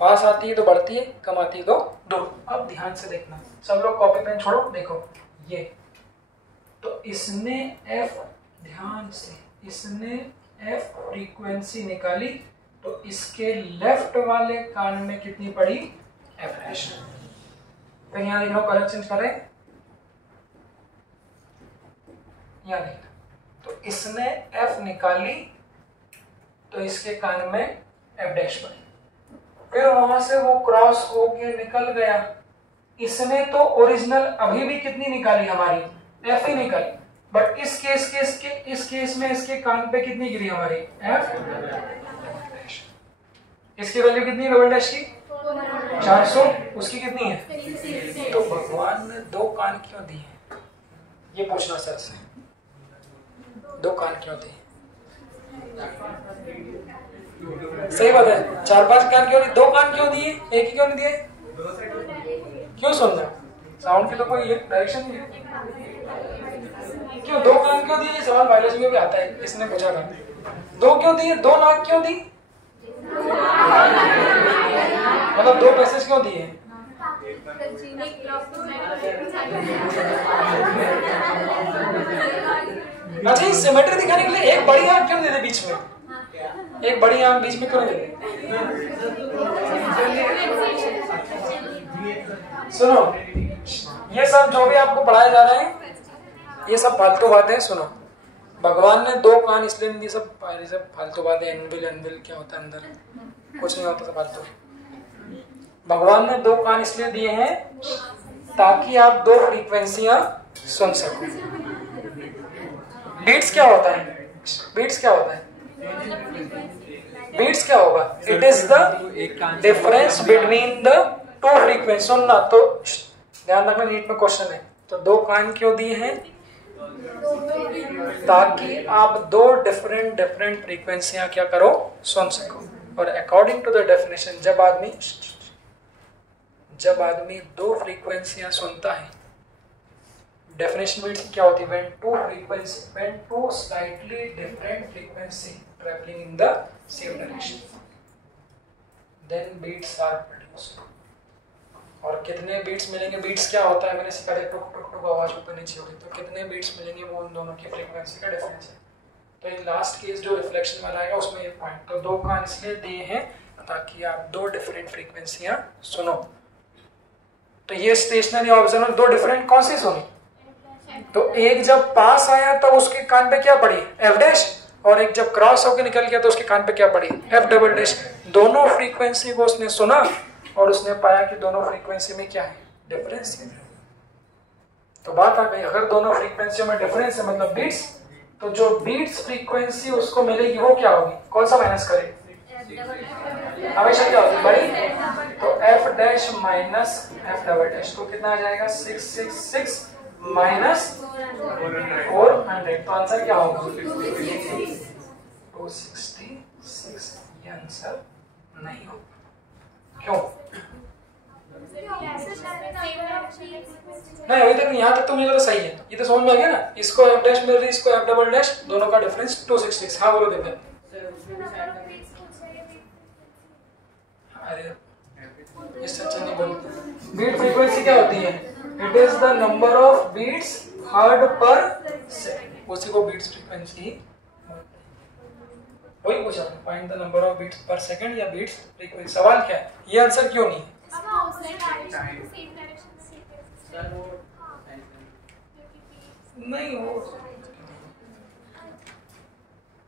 पास आती है तो बढ़ती है, कम आती है तो दूर। अब ध्यान से देखना, सब लोग कॉपी पेन छोड़ो, देखो ये तो इसने एफ, ध्यान से इसने एफ फ्रीक्वेंसी निकाली, तो इसके लेफ्ट वाले कान में कितनी पड़ी, एफ डैश। फिर यहाँ लिख लो, कलर चेंज करें, यहाँ लिख, तो इसने एफ निकाली तो इसके कान में एफ डैश पड़ी। फिर वहां से वो क्रॉस होके निकल गया, इसने तो ओरिजिनल अभी भी कितनी निकाली, हमारी एफ ही निकाली, बट इस केस में इसके कान पे कितनी गिरी हमारी, एफ। इसकी वैल्यू कितनी है डबल डैश की, 400, उसकी कितनी है। तो भगवान ने 2 कान क्यों दिए, ये पूछना सर से, 2 कान क्यों दिए, सही बात है। 4-5 कान क्यों नहीं, 2 कान क्यों दिए, एक ही क्यों नहीं दिए, क्यों सुनना, साउंड की तो कोई डायरेक्शन नहीं है, क्यों 2 कान क्यों दिए, सवाल बायोलॉजी में भी आता है, इसने पूछा था। 2 क्यों दिए, 2 नाक क्यों दी, मतलब 2 पैसेज क्यों दिए, अच्छा, इस सिमेट्री दिखाने के लिए एक बड़ी आंख क्यों दे दे बीच में? एक बड़ी आंख बीच में क्यों दे दे? सुनो, ये सब जो भी आपको पढ़ाया जा रहा है ये सब फालतू बातें हैं। सुनो, भगवान ने 2 कान इसलिए नहीं दिए, सब फालतू बातें। एनविल क्या होता है अंदर, कुछ नहीं होता, सब फालतू। भगवान ने 2 कान इसलिए दिए हैं ताकि आप 2 फ्रीक्वेंसियां सुन सको। बीट्स क्या होता है? बीट्स क्या होता है? बीट्स क्या होगा? It is the difference between the 2 frequency. सुनना तो ध्यान रखना, नीट में क्वेश्चन है। तो 2 कान क्यों दिए हैं? ताकि आप 2 डिफरेंट फ्रीक्वेंसियां क्या करो, सुन सको। और अकॉर्डिंग टू द डेफिनेशन, जब आदमी 2 फ्रीक्वेंसियां सुनता है, डेफिनेशन में क्या होती है? when two slightly different frequency traveling in the same direction, then beats are produced. और कितने बीट्स मिलेंगे? बीट्स क्या होता है? मैंने सिखा दिया, टुक टुक टुक आवाज ऊपर नीचे हो रही, तो कितने बीट्स मिलेंगे वो उन दोनों की फ्रीक्वेंसी का डिफरेंस है। तो एक लास्ट केस जो रिफ्लेक्शन वाला आएगा उसमें ये पॉइंट। तो 2 कान इसलिए दिए हैं ताकि आप 2 डिफरेंट फ्रीक्वेंसियां सुनो। तो ये स्टेशनरी ऑब्जर्वर 2 डिफरेंट कौन सी सुनी? तो एक जब पास आया तो उसके कान पे क्या पड़ी? एफ डैश, और एक जब क्रॉस होकर निकल गया तो उसके कान पे क्या पड़ी? F double dash. दोनों फ्रीक्वेंसी को उसने सुना और उसने पाया कि दोनों फ्रीक्वेंसी में क्या है? डिफरेंस है। तो बात आ गई, अगर दोनों फ्रीक्वेंसियों में डिफरेंस है मतलब बीट्स, तो जो बीट्स फ्रीक्वेंसी उसको मिलेगी वो क्या होगी? कौन सा माइनस करे? हमेशा क्या होती है? बड़ी। तो f dash minus F double dash, तो कितना आ जाएगा? 666 माइनस 400। तो आंसर क्या होगा? 266। ये आंसर नहीं होगा। क्यों नहीं? अभी तक यहाँ तक तो मुझे तो सही है, ये तो समझ में आ गया ना। इसको एफ डैश मिल रही, इसको एफ डबल डैश, दोनों का डिफरेंस 266। हाँ बोलो देखो। अरे इससे अच्छा नहीं बोलते। बीट फ्रीक्वेंसी क्या होती है? It is the number of beats heard per second, उसी को बीट्स फ्रीक्वेंसी। वही पूछा, find the number of beats per second या बीट्स फ्रीक्वेंसी। सवाल क्या है? ये आंसर क्यों नहीं है? नहीं वो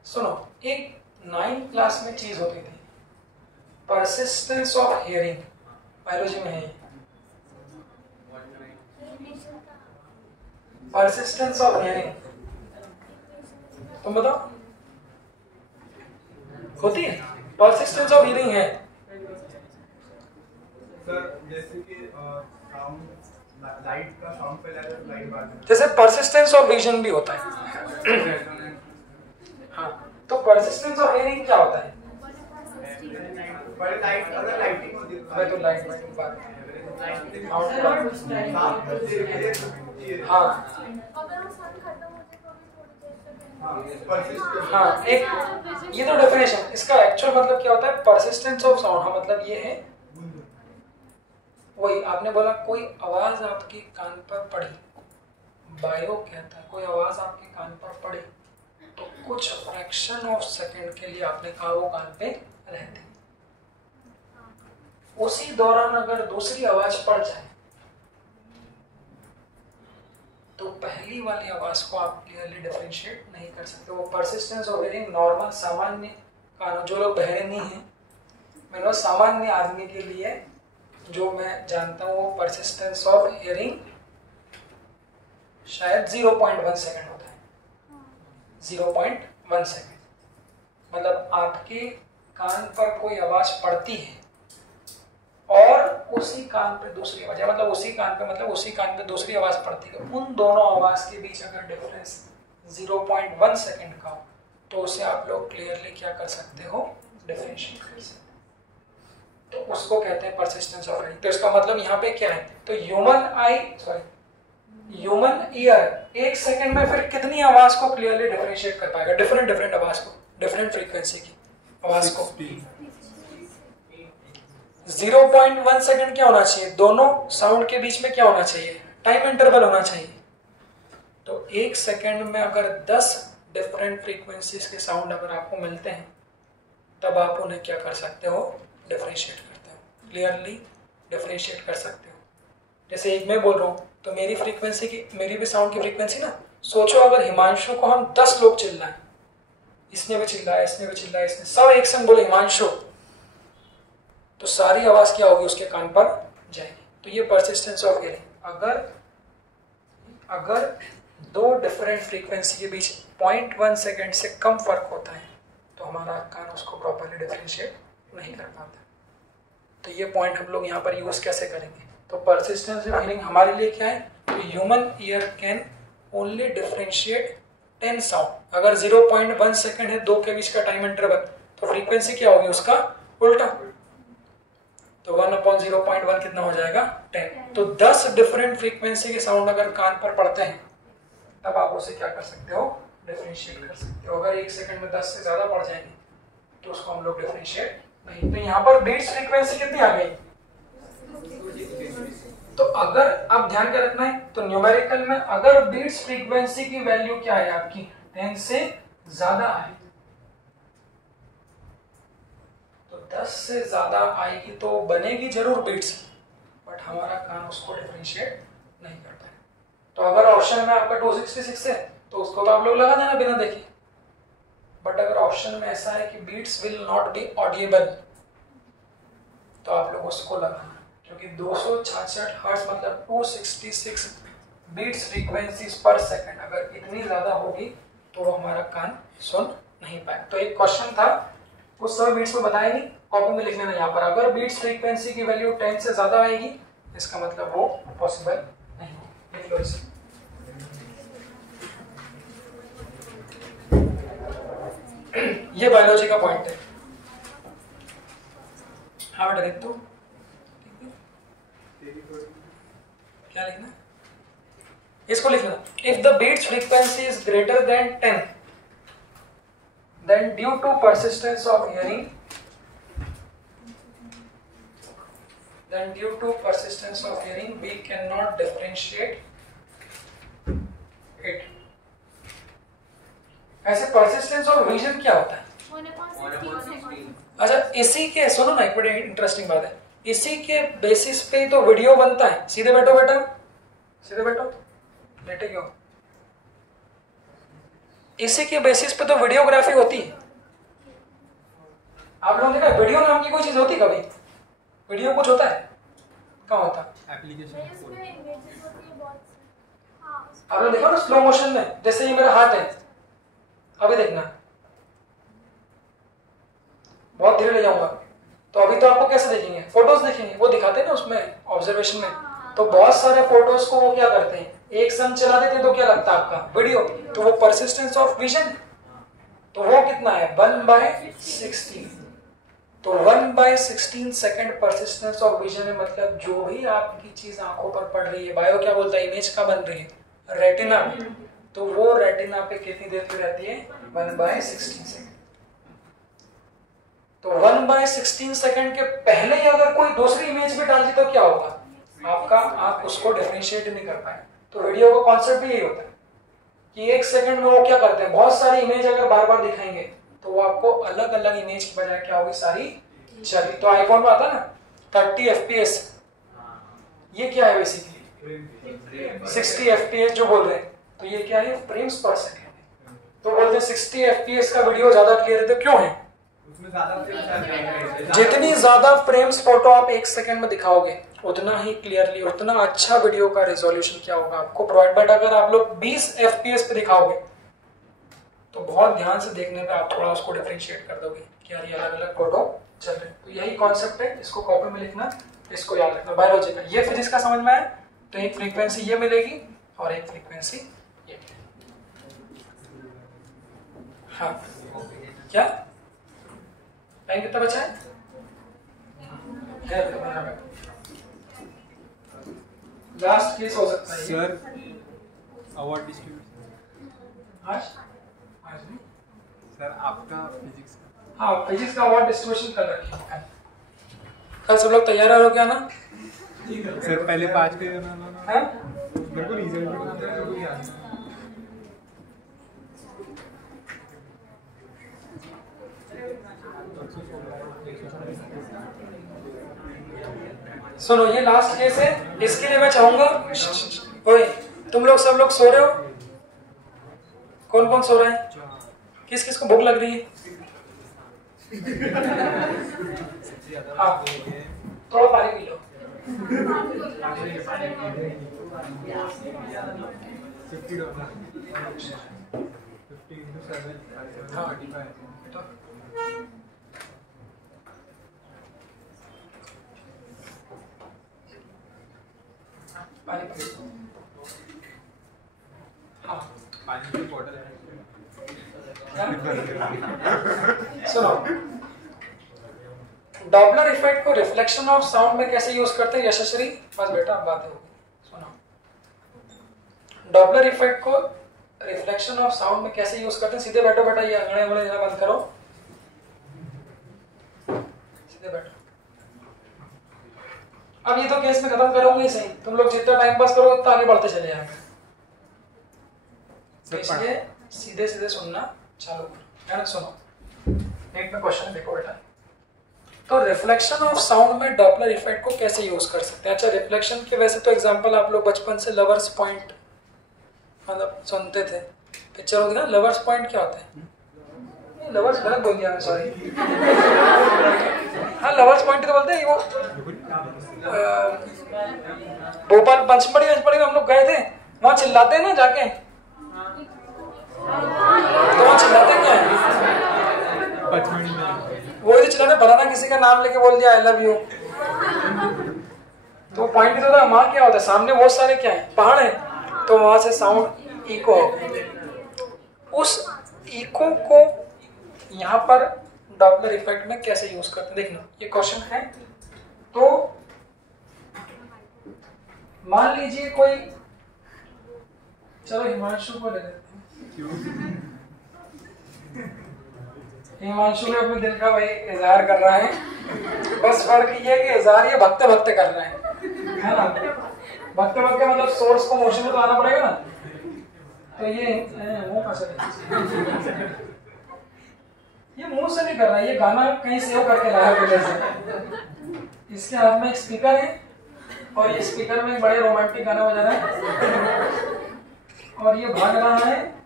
सुनो, एक 9th क्लास में चीज होती थी, परसिस्टेंस ऑफ हियरिंग, बायोलॉजी में है ये। परसिस्टेंस ऑफ हियरिंग तुम बताओ, होती है? परसिस्टेंस ऑफ हियरिंग है सर, जैसे कि लाइट का साउंड पहले आता है, लाइट बाद में। जैसे परसिस्टेंस ऑफ विजन भी होता है। हाँ, तो परसिस्टेंस ऑफ हियरिंग क्या होता है? लाइट, अगर लाइटिंग होती है मैं तो लाइट में बात हाँ, एक ये तो डेफिनेशन, इसका एक्चुअल मतलब क्या होता है? Persistence of sound. हाँ, मतलब ये है वही आपने बोला, कोई आवाज आपके कान पर पड़ी, बायो कहता है कोई आवाज आपके कान पर पड़ी तो कुछ फ्रैक्शन ऑफ सेकंड के लिए आपने कहा वो कान पे रहती, उसी दौरान अगर दूसरी आवाज पड़ जाए तो पहली वाली आवाज को आप क्लियरली डिफरेंशिएट नहीं कर सकते। वो परसिस्टेंस ऑफ हियरिंग नॉर्मल सामान्य कानों, जो लोग बहरे नहीं हैं, मैंने सामान्य आदमी के लिए जो मैं जानता हूँ, वो परसिस्टेंस ऑफ हियरिंग शायद 0.1 सेकंड होता है। 0.1 सेकंड मतलब आपके कान पर कोई आवाज पड़ती है और उसी कान पे दूसरी आवाज, मतलब उसी कान पे, मतलब उसी कान पे दूसरी आवाज पड़ती है, उन दोनों आवाज के बीच अगर डिफरेंस 0.1 सेकंड का हो तो उसे आप लोग क्लियरली क्या कर सकते हो? डिफरेंशिएट कर सकते हो। तो उसको कहते हैं परसिस्टेंस ऑफ हियरिंग। तो इसका मतलब यहाँ पे क्या है? तो ह्यूमन ईयर 1 सेकंड में फिर कितनी आवाज को क्लियरली डिफरेंशिएट कर पाएगा? डिफरेंट आवाज को, डिफरेंट फ्रीक्वेंसी की आवाज को 0.1 सेकंड क्या होना चाहिए, दोनों साउंड के बीच में क्या होना चाहिए, टाइम इंटरवल होना चाहिए। तो 1 सेकंड में अगर 10 डिफरेंट फ्रीक्वेंसीज के साउंड अगर आपको मिलते हैं तब आप उन्हें क्या कर सकते हो, डिफरेंशिएट करते हो, क्लियरली डिफरेंशिएट कर सकते हो। जैसे एक मैं बोल रहा हूँ तो मेरी फ्रीक्वेंसी की, मेरी भी साउंड की फ्रीक्वेंसी ना, सोचो अगर हिमांशु को हम 10 लोग चिल्लाएं, इसने भी चिल्लाया, इसने भी चिल्लाया, इसने सब एक संग बोले हिमांशु, तो सारी आवाज क्या होगी, उसके कान पर जाएगी। तो ये परसिस्टेंस ऑफ हियरिंग। अगर दो डिफरेंट फ्रीक्वेंसी के बीच 0.1 सेकेंड से कम फर्क होता है तो हमारा कान उसको प्रॉपरली डिफरेंशिएट नहीं कर पाता। तो ये पॉइंट हम लोग यहाँ पर यूज कैसे करेंगे। तो परसिस्टेंस ऑफ हियरिंग हमारे लिए क्या है, तो human ear can only differentiate 10 sound. अगर 0.1 सेकेंड है दो के बीच का टाइम इंटरवल, तो फ्रीक्वेंसी क्या होगी उसका उल्टा, तो 1/0.1 कितना हो जाएगा, 10। तो 10 डिफरेंट फ्रीक्वेंसी के साउंड अगर कान पर पड़ते हैं तब आप उसे क्या कर सकते हो, डिफरेंशिएट कर सकते हो। अगर 1 सेकंड में 10 से ज्यादा पड़ जाएंगे तो उसको हम लोग डिफरेंशिएट नहीं। तो यहाँ पर बीट्स फ्रीक्वेंसी कितनी आ गई, तो अगर आप ध्यान क्या रखना है, तो न्यूमेरिकल में अगर बीट्स फ्रीक्वेंसी की वैल्यू क्या है आपकी 10 से ज्यादा आए, तो 10 से ज्यादा आएगी तो बनेगी जरूर बीट्स, बट हमारा कान उसको डिफरेंशिएट नहीं कर पाए। तो अगर ऑप्शन में आपका 266 है तो उसको तो आप लोग लगा देना बिना देखे, बट अगर ऑप्शन में ऐसा है कि beats will not be audible तो आप लोग उसको लगाना, क्योंकि 266 हर्ट्ज मतलब 266 बीट्स फ्रीक्वेंसीज पर सेकंड अगर इतनी ज्यादा होगी तो वो हमारा कान सुन नहीं पाए। तो एक क्वेश्चन था, उस समय बीट्स में बताया नहीं, कॉपी में लिख लेना यहाँ पर, अगर बीट्स फ्रीक्वेंसी की वैल्यू 10 से ज्यादा आएगी इसका मतलब वो पॉसिबल नहीं है। लिख लो इसे। ये बायोलॉजी का पॉइंट है। हाँ बेटा देख, तो क्या लिखना है, इसको लिखना, if the beats frequency is greater than 10 then due to persistence of hearing we cannot differentiate it। ऐसे persistence of vision क्या होता है, अच्छा इसी के, सुनो ना एक बड़ी इंटरेस्टिंग बात है, इसी के बेसिस पे तो वीडियो बनता है। सीधे बैठो बेटा, सीधे बैठो, लेटे क्यों, इसी के बेसिस पे तो वीडियोग्राफी होती है। आप लोगों ने देखा वीडियो नाम की कोई चीज होती कभी, वीडियो कुछ होता है, कहाँ होता एप्लीकेशन, आप लोग देखो ना स्लो मोशन में, जैसे ये मेरा हाथ है, अभी देखना, बहुत धीरे ले जाऊंगा तो अभी तो आपको कैसे देखेंगे, फोटोज देखेंगे, वो दिखाते हैं ना उसमें ऑब्जर्वेशन में, तो बहुत सारे फोटोज को वो क्या करते हैं एक संग चला देते हैं, तो क्या लगता है आपका वीडियो, तो वो परसिस्टेंस ऑफ विजन, तो वो कितना है 1/16। तो 1/16 सेकंड परसिस्टेंस ऑफ विजन है, मतलब जो भी आपकी चीज आंखों पर पड़ रही है, बायो क्या बोलता है, इमेज का बन रही है रेटिना पे, तो वो रेटिना पे कितनी देर की रहती है 1/16 सेकंड। तो 1/16 सेकंड के पहले ही अगर कोई दूसरी इमेज भी डाल दी तो क्या होगा, आपका आप उसको डिफरेंशिएट नहीं कर पाए। तो वीडियो का कॉन्सेप्ट भी यही होता है कि 1 सेकंड में वो क्या करते हैं, बहुत सारी इमेज अगर बार बार दिखाएंगे तो वो आपको अलग अलग इमेज की बजाय क्या होगी, सारी चली। तो आईफोन में आता ना 30 FPS, ये क्या है बेसिकली 60 FPS जो बोल रहे हैं, तो ये क्या है फ्रेम्स पर सेकंड। तो बोलते हैं 60 FPS का वीडियो ज्यादा क्लियर है, तो क्यों है, जितनी ज्यादा फ्रेम्स फोटो आप 1 सेकंड में दिखाओगे उतना ही क्लियरली, उतना अच्छा वीडियो का रेजोल्यूशन क्या होगा आपको प्रोवाइड। बट अगर आप लोग 20 FPS पे दिखाओगे तो बहुत ध्यान से देखने पे आप थोड़ा उसको डिफरेंशिएट कर दोगे कि यार ये अलग अलग फोटो चल रहे हैं। तो यही कॉन्सेप्ट है, इसको कॉपी में लिखना, इसको याद रखना। बायोलॉजी का ये फिजिक्स का समझ में आया, तो एक फ्रीक्वेंसी ये मिलेगी और एक फ्रीक्वेंसी ये। हाँ क्या टाइम कितना बचा है, लास्ट केस हो सकता है सर, अवार्ड डिस्ट्रीब्यूशन आज नहीं सर, आपका फिजिक्स का, हाँ फिजिक्स का अवार्ड डिस्ट्रीब्यूशन कर रखे हैं। कल सब लोग तैयार हो क्या ना? सर पहले 5 पे बनाना हैं? बिल्कुल इजी है। सुनो ये लास्ट केस है, इसके लिए मैं चाहूंगा ओए तुम लोग सब लोग सो रहे हो? कौन कौन सो रहा है? किस किस को भूख लग रही है? हाँ थोड़ा पानी पी लो। 50 डॉलर 50 into 7 35 पानी पी लो। हाँ पानी की बॉटल है। सुनो डॉपलर इफेक्ट को रिफ्लेक्शन ऑफ साउंड में कैसे यूज करते हैं यशस्वी? बस बेटा अब बातें होगी। सुनो डॉपलर इफेक्ट को रिफ्लेक्शन ऑफ साउंड में कैसे यूज करते हैं? सीधे बैठो बेटा, ये अंगड़े वगड़े जरा बंद करो, सीधे बैठो। अब ये तो केस में खत्म करूंगी ही सही, तुम लोग जितना टाइम पास करोगे उतना आगे बढ़ते चले जाएंगे। तो इसलिए सीधे सीधे सुनना चालू करो, है ना? सुनो एक में क्वेश्चन देखो बेटा। तो रिफ्लेक्शन ऑफ साउंड में डॉपलर इफेक्ट को कैसे यूज कर सकते हैं? अच्छा रिफ्लेक्शन के वैसे तो एग्जांपल आप लोग बचपन से लवर्स पॉइंट मतलब सुनते थे, पिक्चर होती ना लवर्स पॉइंट, क्या होता है? लवर्स गलत बोल दिया मैं, सॉरी। हाँ लवर्स पॉइंट तो बोलते हैं। वो भोपाल पंचमढ़ी में हम लोग गए थे, वहां चिल्लाते हैं ना जाके, तो वहां चिल्लाते क्या है? पचमढ़ी में वो ही चिल्लाते, बनाना किसी का नाम लेके बोल दिया आई लव यू, तो पॉइंट तो था। वहां क्या होता है? सामने बहुत सारे क्या है, पहाड़ है, तो वहां से साउंड इको हो, उस इको को यहाँ पर डॉपलर इफेक्ट में कैसे यूज करते हैं देखना, ये क्वेश्चन है। तो मान लीजिए कोई, चलो हिमांशु को ले लेते हैं। हिमांशु भी अपने दिल का भाई इजहार कर रहा है, बस फर्क ये है कि इजहार ये भगते भगते कर रहे हैं, है ना? भगते भगते मतलब सोर्स को मोशन में तो आना पड़ेगा ना, तो ये मुंह का ये मुंह से नहीं कर रहा है, ये गाना कहीं सेव करके लाया पहले से। इसके हाथ में एक स्पीकर है और ये स्पीकर में बड़े रोमांटिक गाना बजा रहा है और ये भाग रहा है।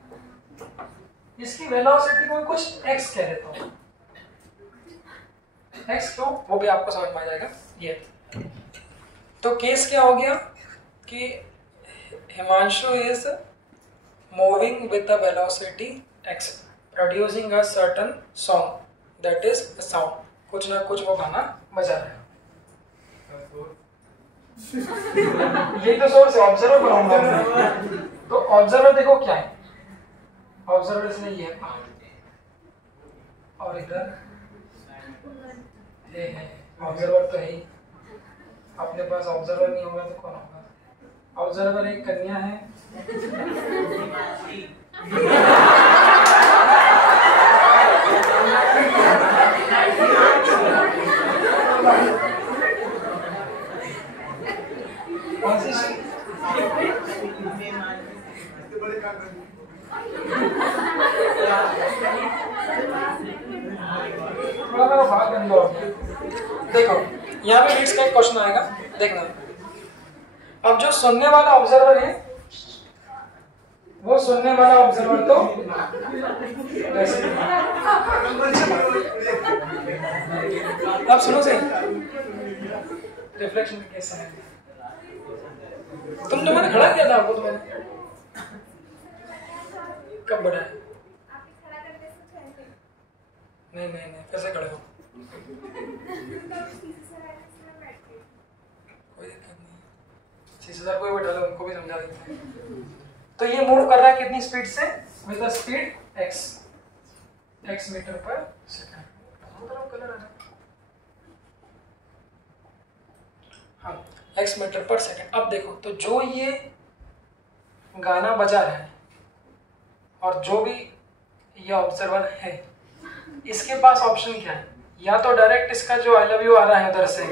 इसकी वेलोसिटी को कुछ x कह देता हूं, x क्यों वो भी आपको समझ में आ जाएगा। ये तो केस क्या हो गया कि Himanshu is moving with the velocity x producing a certain song, that is a sound, कुछ ना कुछ वो गाना बजा रहा है। ये तो सोर्स है, ऑब्जर्वर बनाऊंगा। तो ऑब्जर्वर देखो क्या है, ऑब्जर्वर इसमें ये है और इधर ये है, ऑब्जर्वर तो है ही। अपने पास ऑब्जर्वर नहीं होगा तो कौन होगा? ऑब्जर्वर एक कन्या है, कौन सी? देखो यहाँ पे रीड्स का एक क्वेश्चन आएगा, देखना। अब जो सुनने वाला ऑब्जर्वर है वो सुनने वाला ऑब्जर्वर तो अब सुनो सही, रिफ्लेक्शन कैसा है? तुम तो मैंने खड़ा किया था आपको, तो मैंने कब बढ़ा है? नहीं नहीं नहीं, कैसे खड़े हो? कोई दिक्कत नहीं, सीधा कोई बैठा लो, उनको भी समझा देते हैं। तो ये मूव कर रहा है कितनी स्पीड से? With the speed x metre पर सेकंड। कलर आ रहा है, हाँ x मीटर पर सेकंड। अब देखो तो जो ये गाना बजा रहा है और जो भी ये ऑब्जर्वर है, इसके पास ऑप्शन क्या है? या तो डायरेक्ट इसका जो आई लव यू आ रहा है उधर से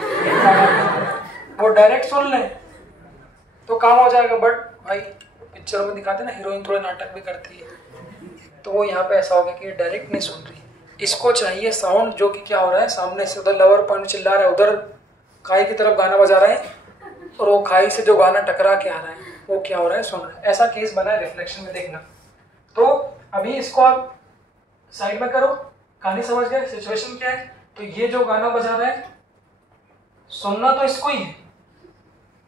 वो डायरेक्ट सुन ले तो काम हो जाएगा। बट भाई पिक्चरों में दिखाते ना हीरोइन थोड़े नाटक भी करती है, तो वो यहाँ पे ऐसा हो गया कि डायरेक्ट नहीं सुन रही, इसको चाहिए साउंड जो कि क्या हो रहा है, सामने से उधर लवर पॉइंट चिल्ला रहा है, उधर खाई की तरफ गाना बजा रहा है और वो खाई से जो गाना टकरा के आ रहा है वो क्या हो रहा है, सुन रहा है। ऐसा केस बना है रिफ्लेक्शन में, देखना। तो अभी इसको आप साइड में करो, कहानी समझ गए, सिचुएशन क्या है। तो ये जो गाना बजा रहा है सुनना तो इसको ही है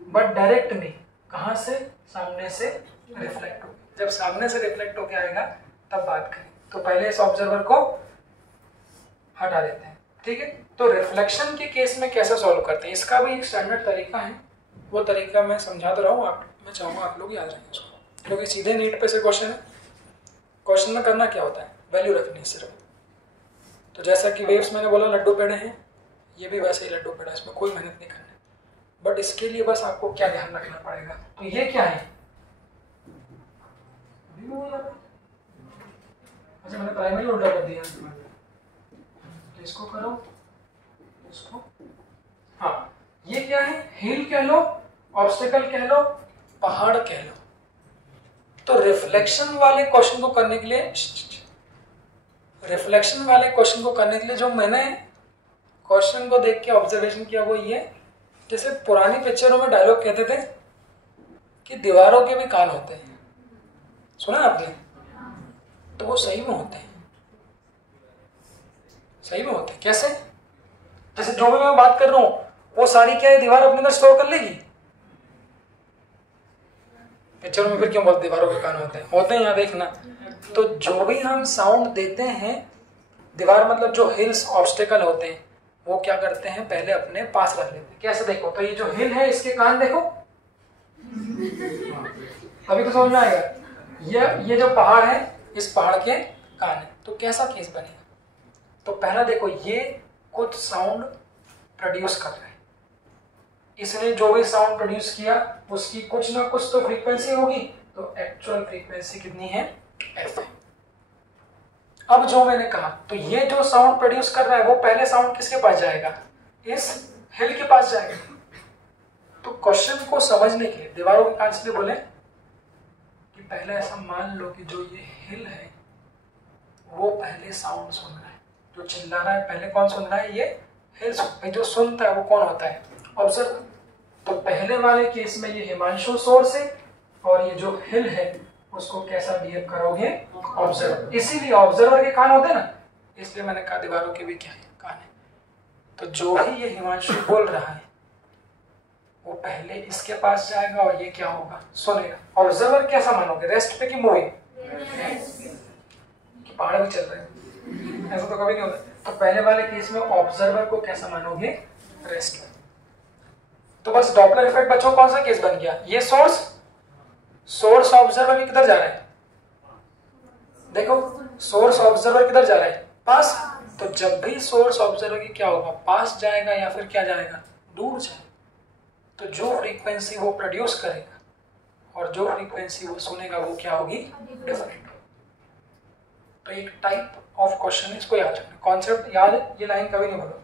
बट डायरेक्ट नहीं, कहां से, सामने से रिफ्लेक्ट हो। जब सामने से रिफ्लेक्ट होके आएगा तब बात करें। तो पहले इस ऑब्जर्वर को हटा देते हैं, ठीक है। तो रिफ्लेक्शन के केस में कैसे सॉल्व करते हैं, इसका भी एक स्टैंडर्ड तरीका है, वो तरीका मैं समझा तो रहा हूँ, मैं चाहूँगा आप लोग याद रखें उसको, क्योंकि सीधे नीट पे से क्वेश्चन है। क्वेश्चन में करना क्या होता है, वैल्यू रखनी है सिर्फ। तो जैसा कि वेव्स मैंने बोला लड्डू पेड़े हैं, ये भी वैसे ही लड्डू पेड़ा, इसमें कोई मेहनत नहीं करनी। बट इसके लिए बस आपको क्या ध्यान रखना पड़ेगा, तो ये क्या है, अच्छा मैंने प्राइमरी उल्टा कर दिया, इसको करो, इसको, हाँ ये क्या है, हिल कह लो, ऑब्स्टिकल कह लो, पहाड़ कह लो। तो रिफ्लेक्शन वाले क्वेश्चन को करने के लिए, रिफ्लेक्शन वाले क्वेश्चन को करने के लिए जो मैंने क्वेश्चन को देख के ऑब्जर्वेशन किया वो ये, जैसे पुरानी पिक्चरों में डायलॉग कहते थे कि दीवारों के भी कान होते हैं, सुना आपने, तो वो सही में होते हैं, सही में होते हैं। कैसे, जैसे जो भी मैं बात कर रहा हूं वो सारी क्या है, दीवार अपने अंदर स्टोर कर लेगी। पिक्चर में फिर क्यों बोलते दीवारों के कान होते हैं, होते हैं, यहाँ देखना। तो जो भी हम साउंड देते हैं, दीवार मतलब जो हिल्स ऑब्स्टिकल होते हैं वो क्या करते हैं, पहले अपने पास रख लेते हैं। कैसे, देखो तो ये जो हिल है इसके कान देखो, अभी तो समझ में आएगा। ये जो पहाड़ है इस पहाड़ के कान है। तो कैसा केस बनेगा, तो पहला देखो ये कुछ साउंड प्रोड्यूस कर रहा है, इसने जो भी साउंड प्रोड्यूस किया उसकी कुछ ना कुछ तो फ्रीक्वेंसी होगी, तो एक्चुअल फ्रीक्वेंसी कितनी है, एफ है। अब जो मैंने कहा, तो ये जो साउंड प्रोड्यूस कर रहा है वो पहले साउंड किसके पास जाएगा, इस हिल के पास जाएगा। तो क्वेश्चन को समझने के लिए दीवारों के कान इसलिए बोले कि पहले ऐसा मान लो कि जो ये हिल है वो पहले साउंड सुन रहा है, जो चिल्ला रहा है पहले कौन सुन रहा है, ये हिल सुन रहा है। जो सुनता है वो कौन होता है, ऑब्जर्वर। तो पहले वाले केस में ये हिमांशु सोर्स है और ये जो हिल है उसको कैसा बिहेव करोगे, ऑब्जर्वर। इसीलिए ऑब्जर्वर के कान होते हैं ना, इसलिए मैंने कहा दीवारों के भी क्या है, कान है। तो जो भी ये हिमांशु बोल रहा है वो पहले इसके पास जाएगा और ये क्या होगा, सुनेगा। ऑब्जर्वर कैसा मानोगे, रेस्ट पे की मूविंग, कि पहाड़ भी चल रहे हैं, ऐसा तो कभी नहीं होता। तो पहले वाले केस में ऑब्जर्वर को कैसा मानोगे, रेस्ट में। तो बस डॉपलर इफेक्ट बच्चों कौन सा केस बन गया, ये सोर्स ऑब्जर्वर के किधर जा रहा है, देखो सोर्स ऑब्जर्वर किधर जा रहा है, पास। तो जब भी सोर्स ऑब्जर्वर की क्या होगा, पास जाएगा या फिर क्या जाएगा, दूर जाएगा। तो जो फ्रीक्वेंसी वो प्रोड्यूस करेगा और जो फ्रीक्वेंसी वो सुनेगा वो क्या होगी, डिफरेंट। तो एक टाइप ऑफ क्वेश्चन, इसको याद रखना, कॉन्सेप्ट याद है, ये लाइन कभी नहीं भूलो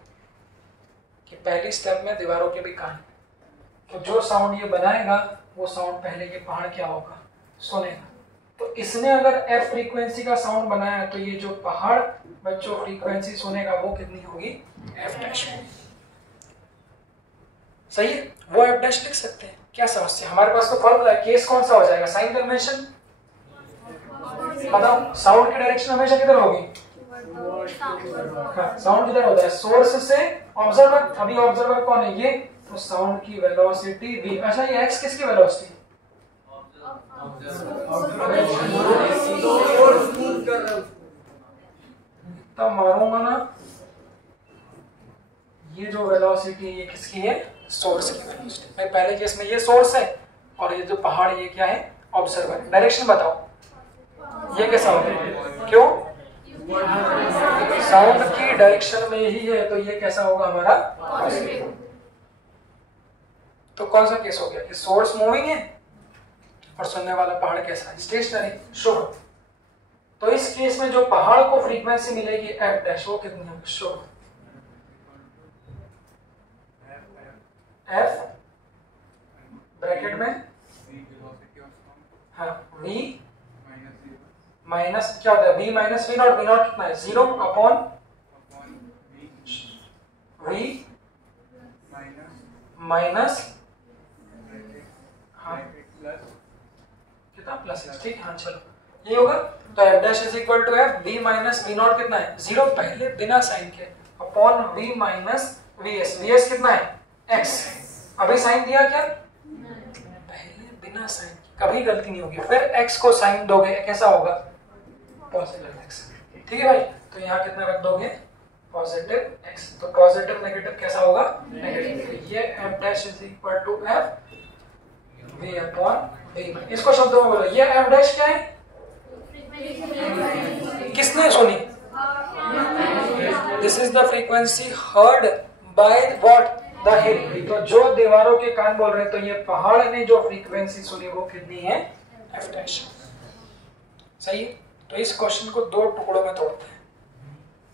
कि पहली स्टेप में दीवारों के भी कान। तो जो साउंड ये बनाएगा वो साउंड पहले ये पहाड़ क्या होगा, सुनेगा। तो इसने अगर एफ फ्रीक्वेंसी का साउंड बनाया तो ये जो पहाड़ बच्चों फ्रीक्वेंसी सुनेगा वो कितनी होगी, एफ डैश। सही है, वो एफ डैश लिख सकते हैं, क्या समस्या। हमारे पास तो फॉर्मूला है, केस कौन सा हो जाएगा, साइन कन्वेंशन। बताओ साउंड की डायरेक्शन हमेशा किधर होगी, साउंड किधर होता है, सोर्स से ऑब्जर्वर। अभी ऑब्जर्वर कौन है, ये। तो साउंड की वेलोसिटी v। अच्छा ये x किसकी वेलोसिटी, तब मारूंगा ना, ये जो वेलोसिटी ये किसकी है, सोर्स की वेलोसिटी। भाई पहले केस में ये सोर्स है और ये जो पहाड़ ये क्या है, ऑब्जर्वर। डायरेक्शन बताओ ये कैसा होगा, क्यों, साउंड की डायरेक्शन में ही है, तो ये कैसा होगा हमारा पॉजिटिव। तो कौन सा केस हो गया, कि सोर्स मूविंग है और सुनने वाला पहाड़ कैसा है, स्टेशनरी, शुभ। तो इस केस में जो पहाड़ को फ्रीक्वेंसी मिलेगी एफ डैश वो कितनी होगी, शुभ। एफ ब्रैकेट में हाँ v माइनस क्या होता है v माइनस वी नॉट कितना है 0 अपॉन v माइनस हाँ कितना प्लस है, ठीक है हाँ चलो ये होगा। तो f dash is equal to f v minus we naught कितना है 0 पहले बिना साइन के अपॉन v माइनस vs कितना है x। अभी साइन दिया क्या पहले बिना साइन कभी गलती नहीं होगी। फिर x को साइन दोगे कैसा होगा पॉजिटिव x, ठीक है भाई। तो यहाँ कितना रख दोगे पॉजिटिव x, तो पॉजिटिव नेगेटिव कैसा होगा नेगेटिव। ये f dash is equal to f v upon v। इसको शब्दों में बोलो, ये f डैश क्या है किसने सुनी, this is the frequency heard by what the हिल। तो जो दीवारों के कान बोल रहे हैं, तो ये पहाड़ ने जो फ्रीक्वेंसी सुनी वो कितनी है f डैश। सही है। तो इस क्वेश्चन को दो टुकड़ों में तोड़ते हैं।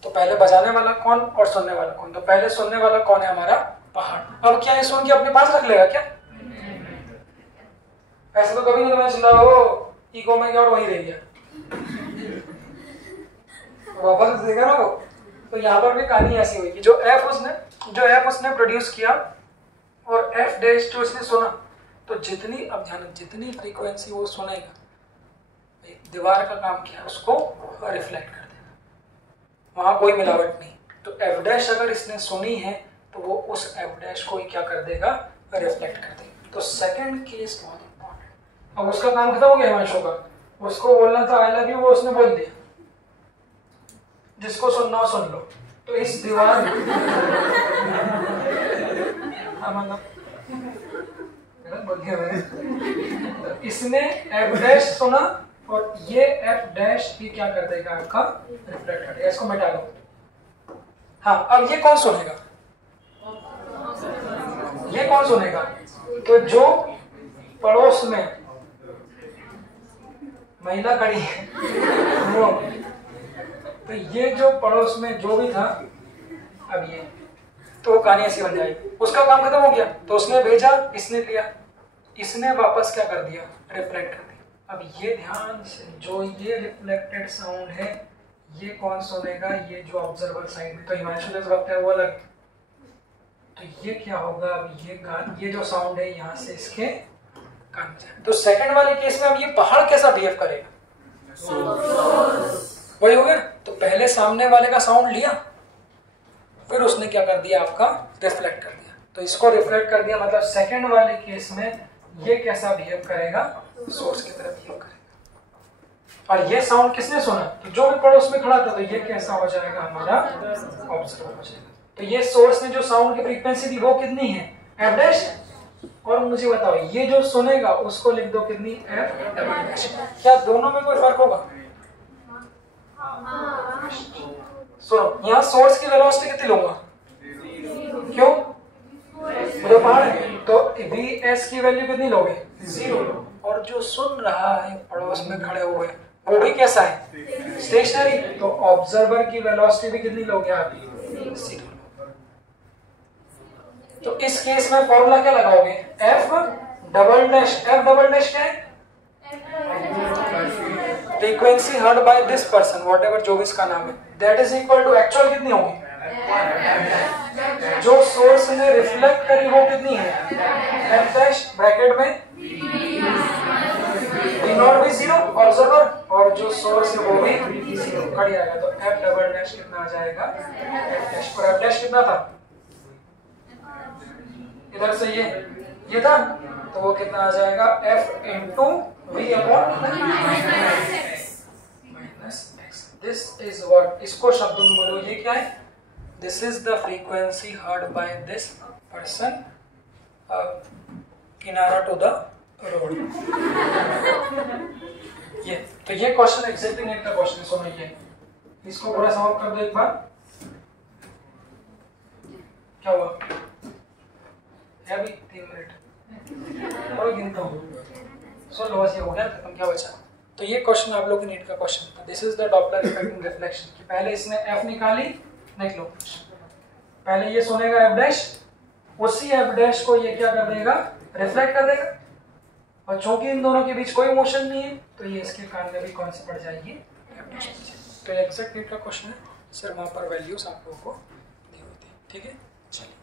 तो पहले बजाने वाला कौन और सुनने वाला कौन। तो पहले सुनने वाला कौन है हमारा पहाड़। अब क्या ये सुन के अपने पास रख लेगा क्या, ऐसा तो कभी नहीं चला हो इको में और वही रह गया वापस देगा ना वो। तो यहाँ पर भी कहानी ऐसी हुई कि जो एफ उसने प्रोड्यूस किया और एफ डैश जो उसने सुना, तो जितनी अब ध्यान जितनी फ्रीक्वेंसी वो सुनेगा दीवार का काम क्या है उसको रिफ्लेक्ट कर देना, वहां कोई मिलावट नहीं। तो एफ डैश अगर इसने सुनी है तो वो उस एफ डैश को ही क्या कर देगा रिफ्लेक्ट कर देगा। तो सेकंड केस बहुत इंपॉर्टेंट। अब उसका काम खत्म हो गया हिमांशु का, उसको बोलना था आई लव यू, वो उसने बोल दिया, जिसको सुनना हो सुन लो। तो इस दीवार बोल दिया मैंने, इसने एफ डैश सुना और ये एफ डैश भी क्या कर देगा आपका रिफ्लेक्ट कर देगा। इसको मिटा लो। हाँ अब ये कौन सुनेगा, ये कौन सुनेगा, तो जो पड़ोस में महिला खड़ी है वो, तो ये जो पड़ोस में जो भी था अब ये, तो कहानी ऐसी बन जाएगी। उसका काम खत्म हो गया, तो उसने भेजा, इसने लिया, इसने वापस क्या कर दिया रिफ्लेक्ट कर दिया। अब ये ध्यान से जो ये रिफ्लेक्टेड साउंड है ये कौन सुनेगा, ये जो ऑब्जर्वर साइड में, तो हिमांशु जिस वक्त है वो अलग। तो ये क्या होगा, अब ये जो साउंड है यहाँ से इसके कान में जाए। तो सेकंड वाले केस में अब ये पहाड़ कैसा बिहेव करेगा, वही हो गया। तो पहले सामने वाले का साउंड लिया, फिर उसने क्या कर दिया आपका रिफ्लेक्ट कर दिया। तो इसको रिफ्लेक्ट कर दिया, मतलब सेकंड वाले केस में ये कैसा बिहेव करेगा, सोर्स की तरह बिहेव करेगा। और ये साउंड किसने सुना, तो जो भी पड़ोस में खड़ा था, तो ये कैसा हो जाएगा हमारा ऑब्जर्वर हो जाएगा। तो ये सोर्स ने जो साउंड की फ्रीक्वेंसी दी वो कितनी है एफ डैश। और मुझे बताओ ये जो सुनेगा उसको लिख दो कितनी एफ डबल डैश। क्या दोनों में कोई फर्क होगा, सुनो यहाँ सोर्स की वेलोसिटी कितनी लूंगा, क्यों तो पहाड़, तो vs की वैल्यू कितनी लोगे 0। और जो सुन रहा है पड़ोस में खड़े हुए वो भी कैसा है स्टेशनरी, तो ऑब्जर्वर की वेलोसिटी भी कितनी लोगे आप 0। तो इस केस में फॉर्मूला क्या लगाओगे f double dash. F double dash क्या है, frequency heard by this person whatever जो भी इसका नाम है, that is equal to actual कितनी होगी, जो सोर्स ने रिफ्लेक्ट करी वो कितनी है एफ डैश ब्रैकेट में वी नॉट भी 0 ऑब्जर्वर, और जो सोर्स है वो भी 0 कट जाएगा। तो एफ डबल डैश कितना आ जाएगा एफ डैश। और एफ डैश कितना था इधर से ये था, तो वो कितना आ जाएगा f into v upon minus x. This is what, इसको शब्दों में बोलो ये क्या है, this is the frequency heard by this person किनारा टू द रोड। ये तो ये क्वेश्चन एग्जैक्टली नेट का क्वेश्चन है। सुनो ये, इसको पूरा सॉल्व कर दो एक बार। क्या हुआ है अभी 3 मिनट और गिनता हूँ। सुन लो बस ये हो गया खत्म, क्या बचा। तो ये क्वेश्चन आप लोग के नीट का क्वेश्चन था, this is the Doppler effect in reflection की। पहले इसने एफ निकाली, देख लो पहले ये सुनेगा एफ डैश, उसी एफ डैश को ये क्या कर देगा, रिफ्लेक्ट कर देगा। और चूंकि इन दोनों के बीच कोई मोशन नहीं है तो ये इसके कान में भी कौन सी पड़ जाएगी, एफ डैश। तो एग्जैक्ट नीट का क्वेश्चन है, सिर्फ वहाँ पर वैल्यूज आप लोगों को दी हुई थी। ठीक है, चलिए।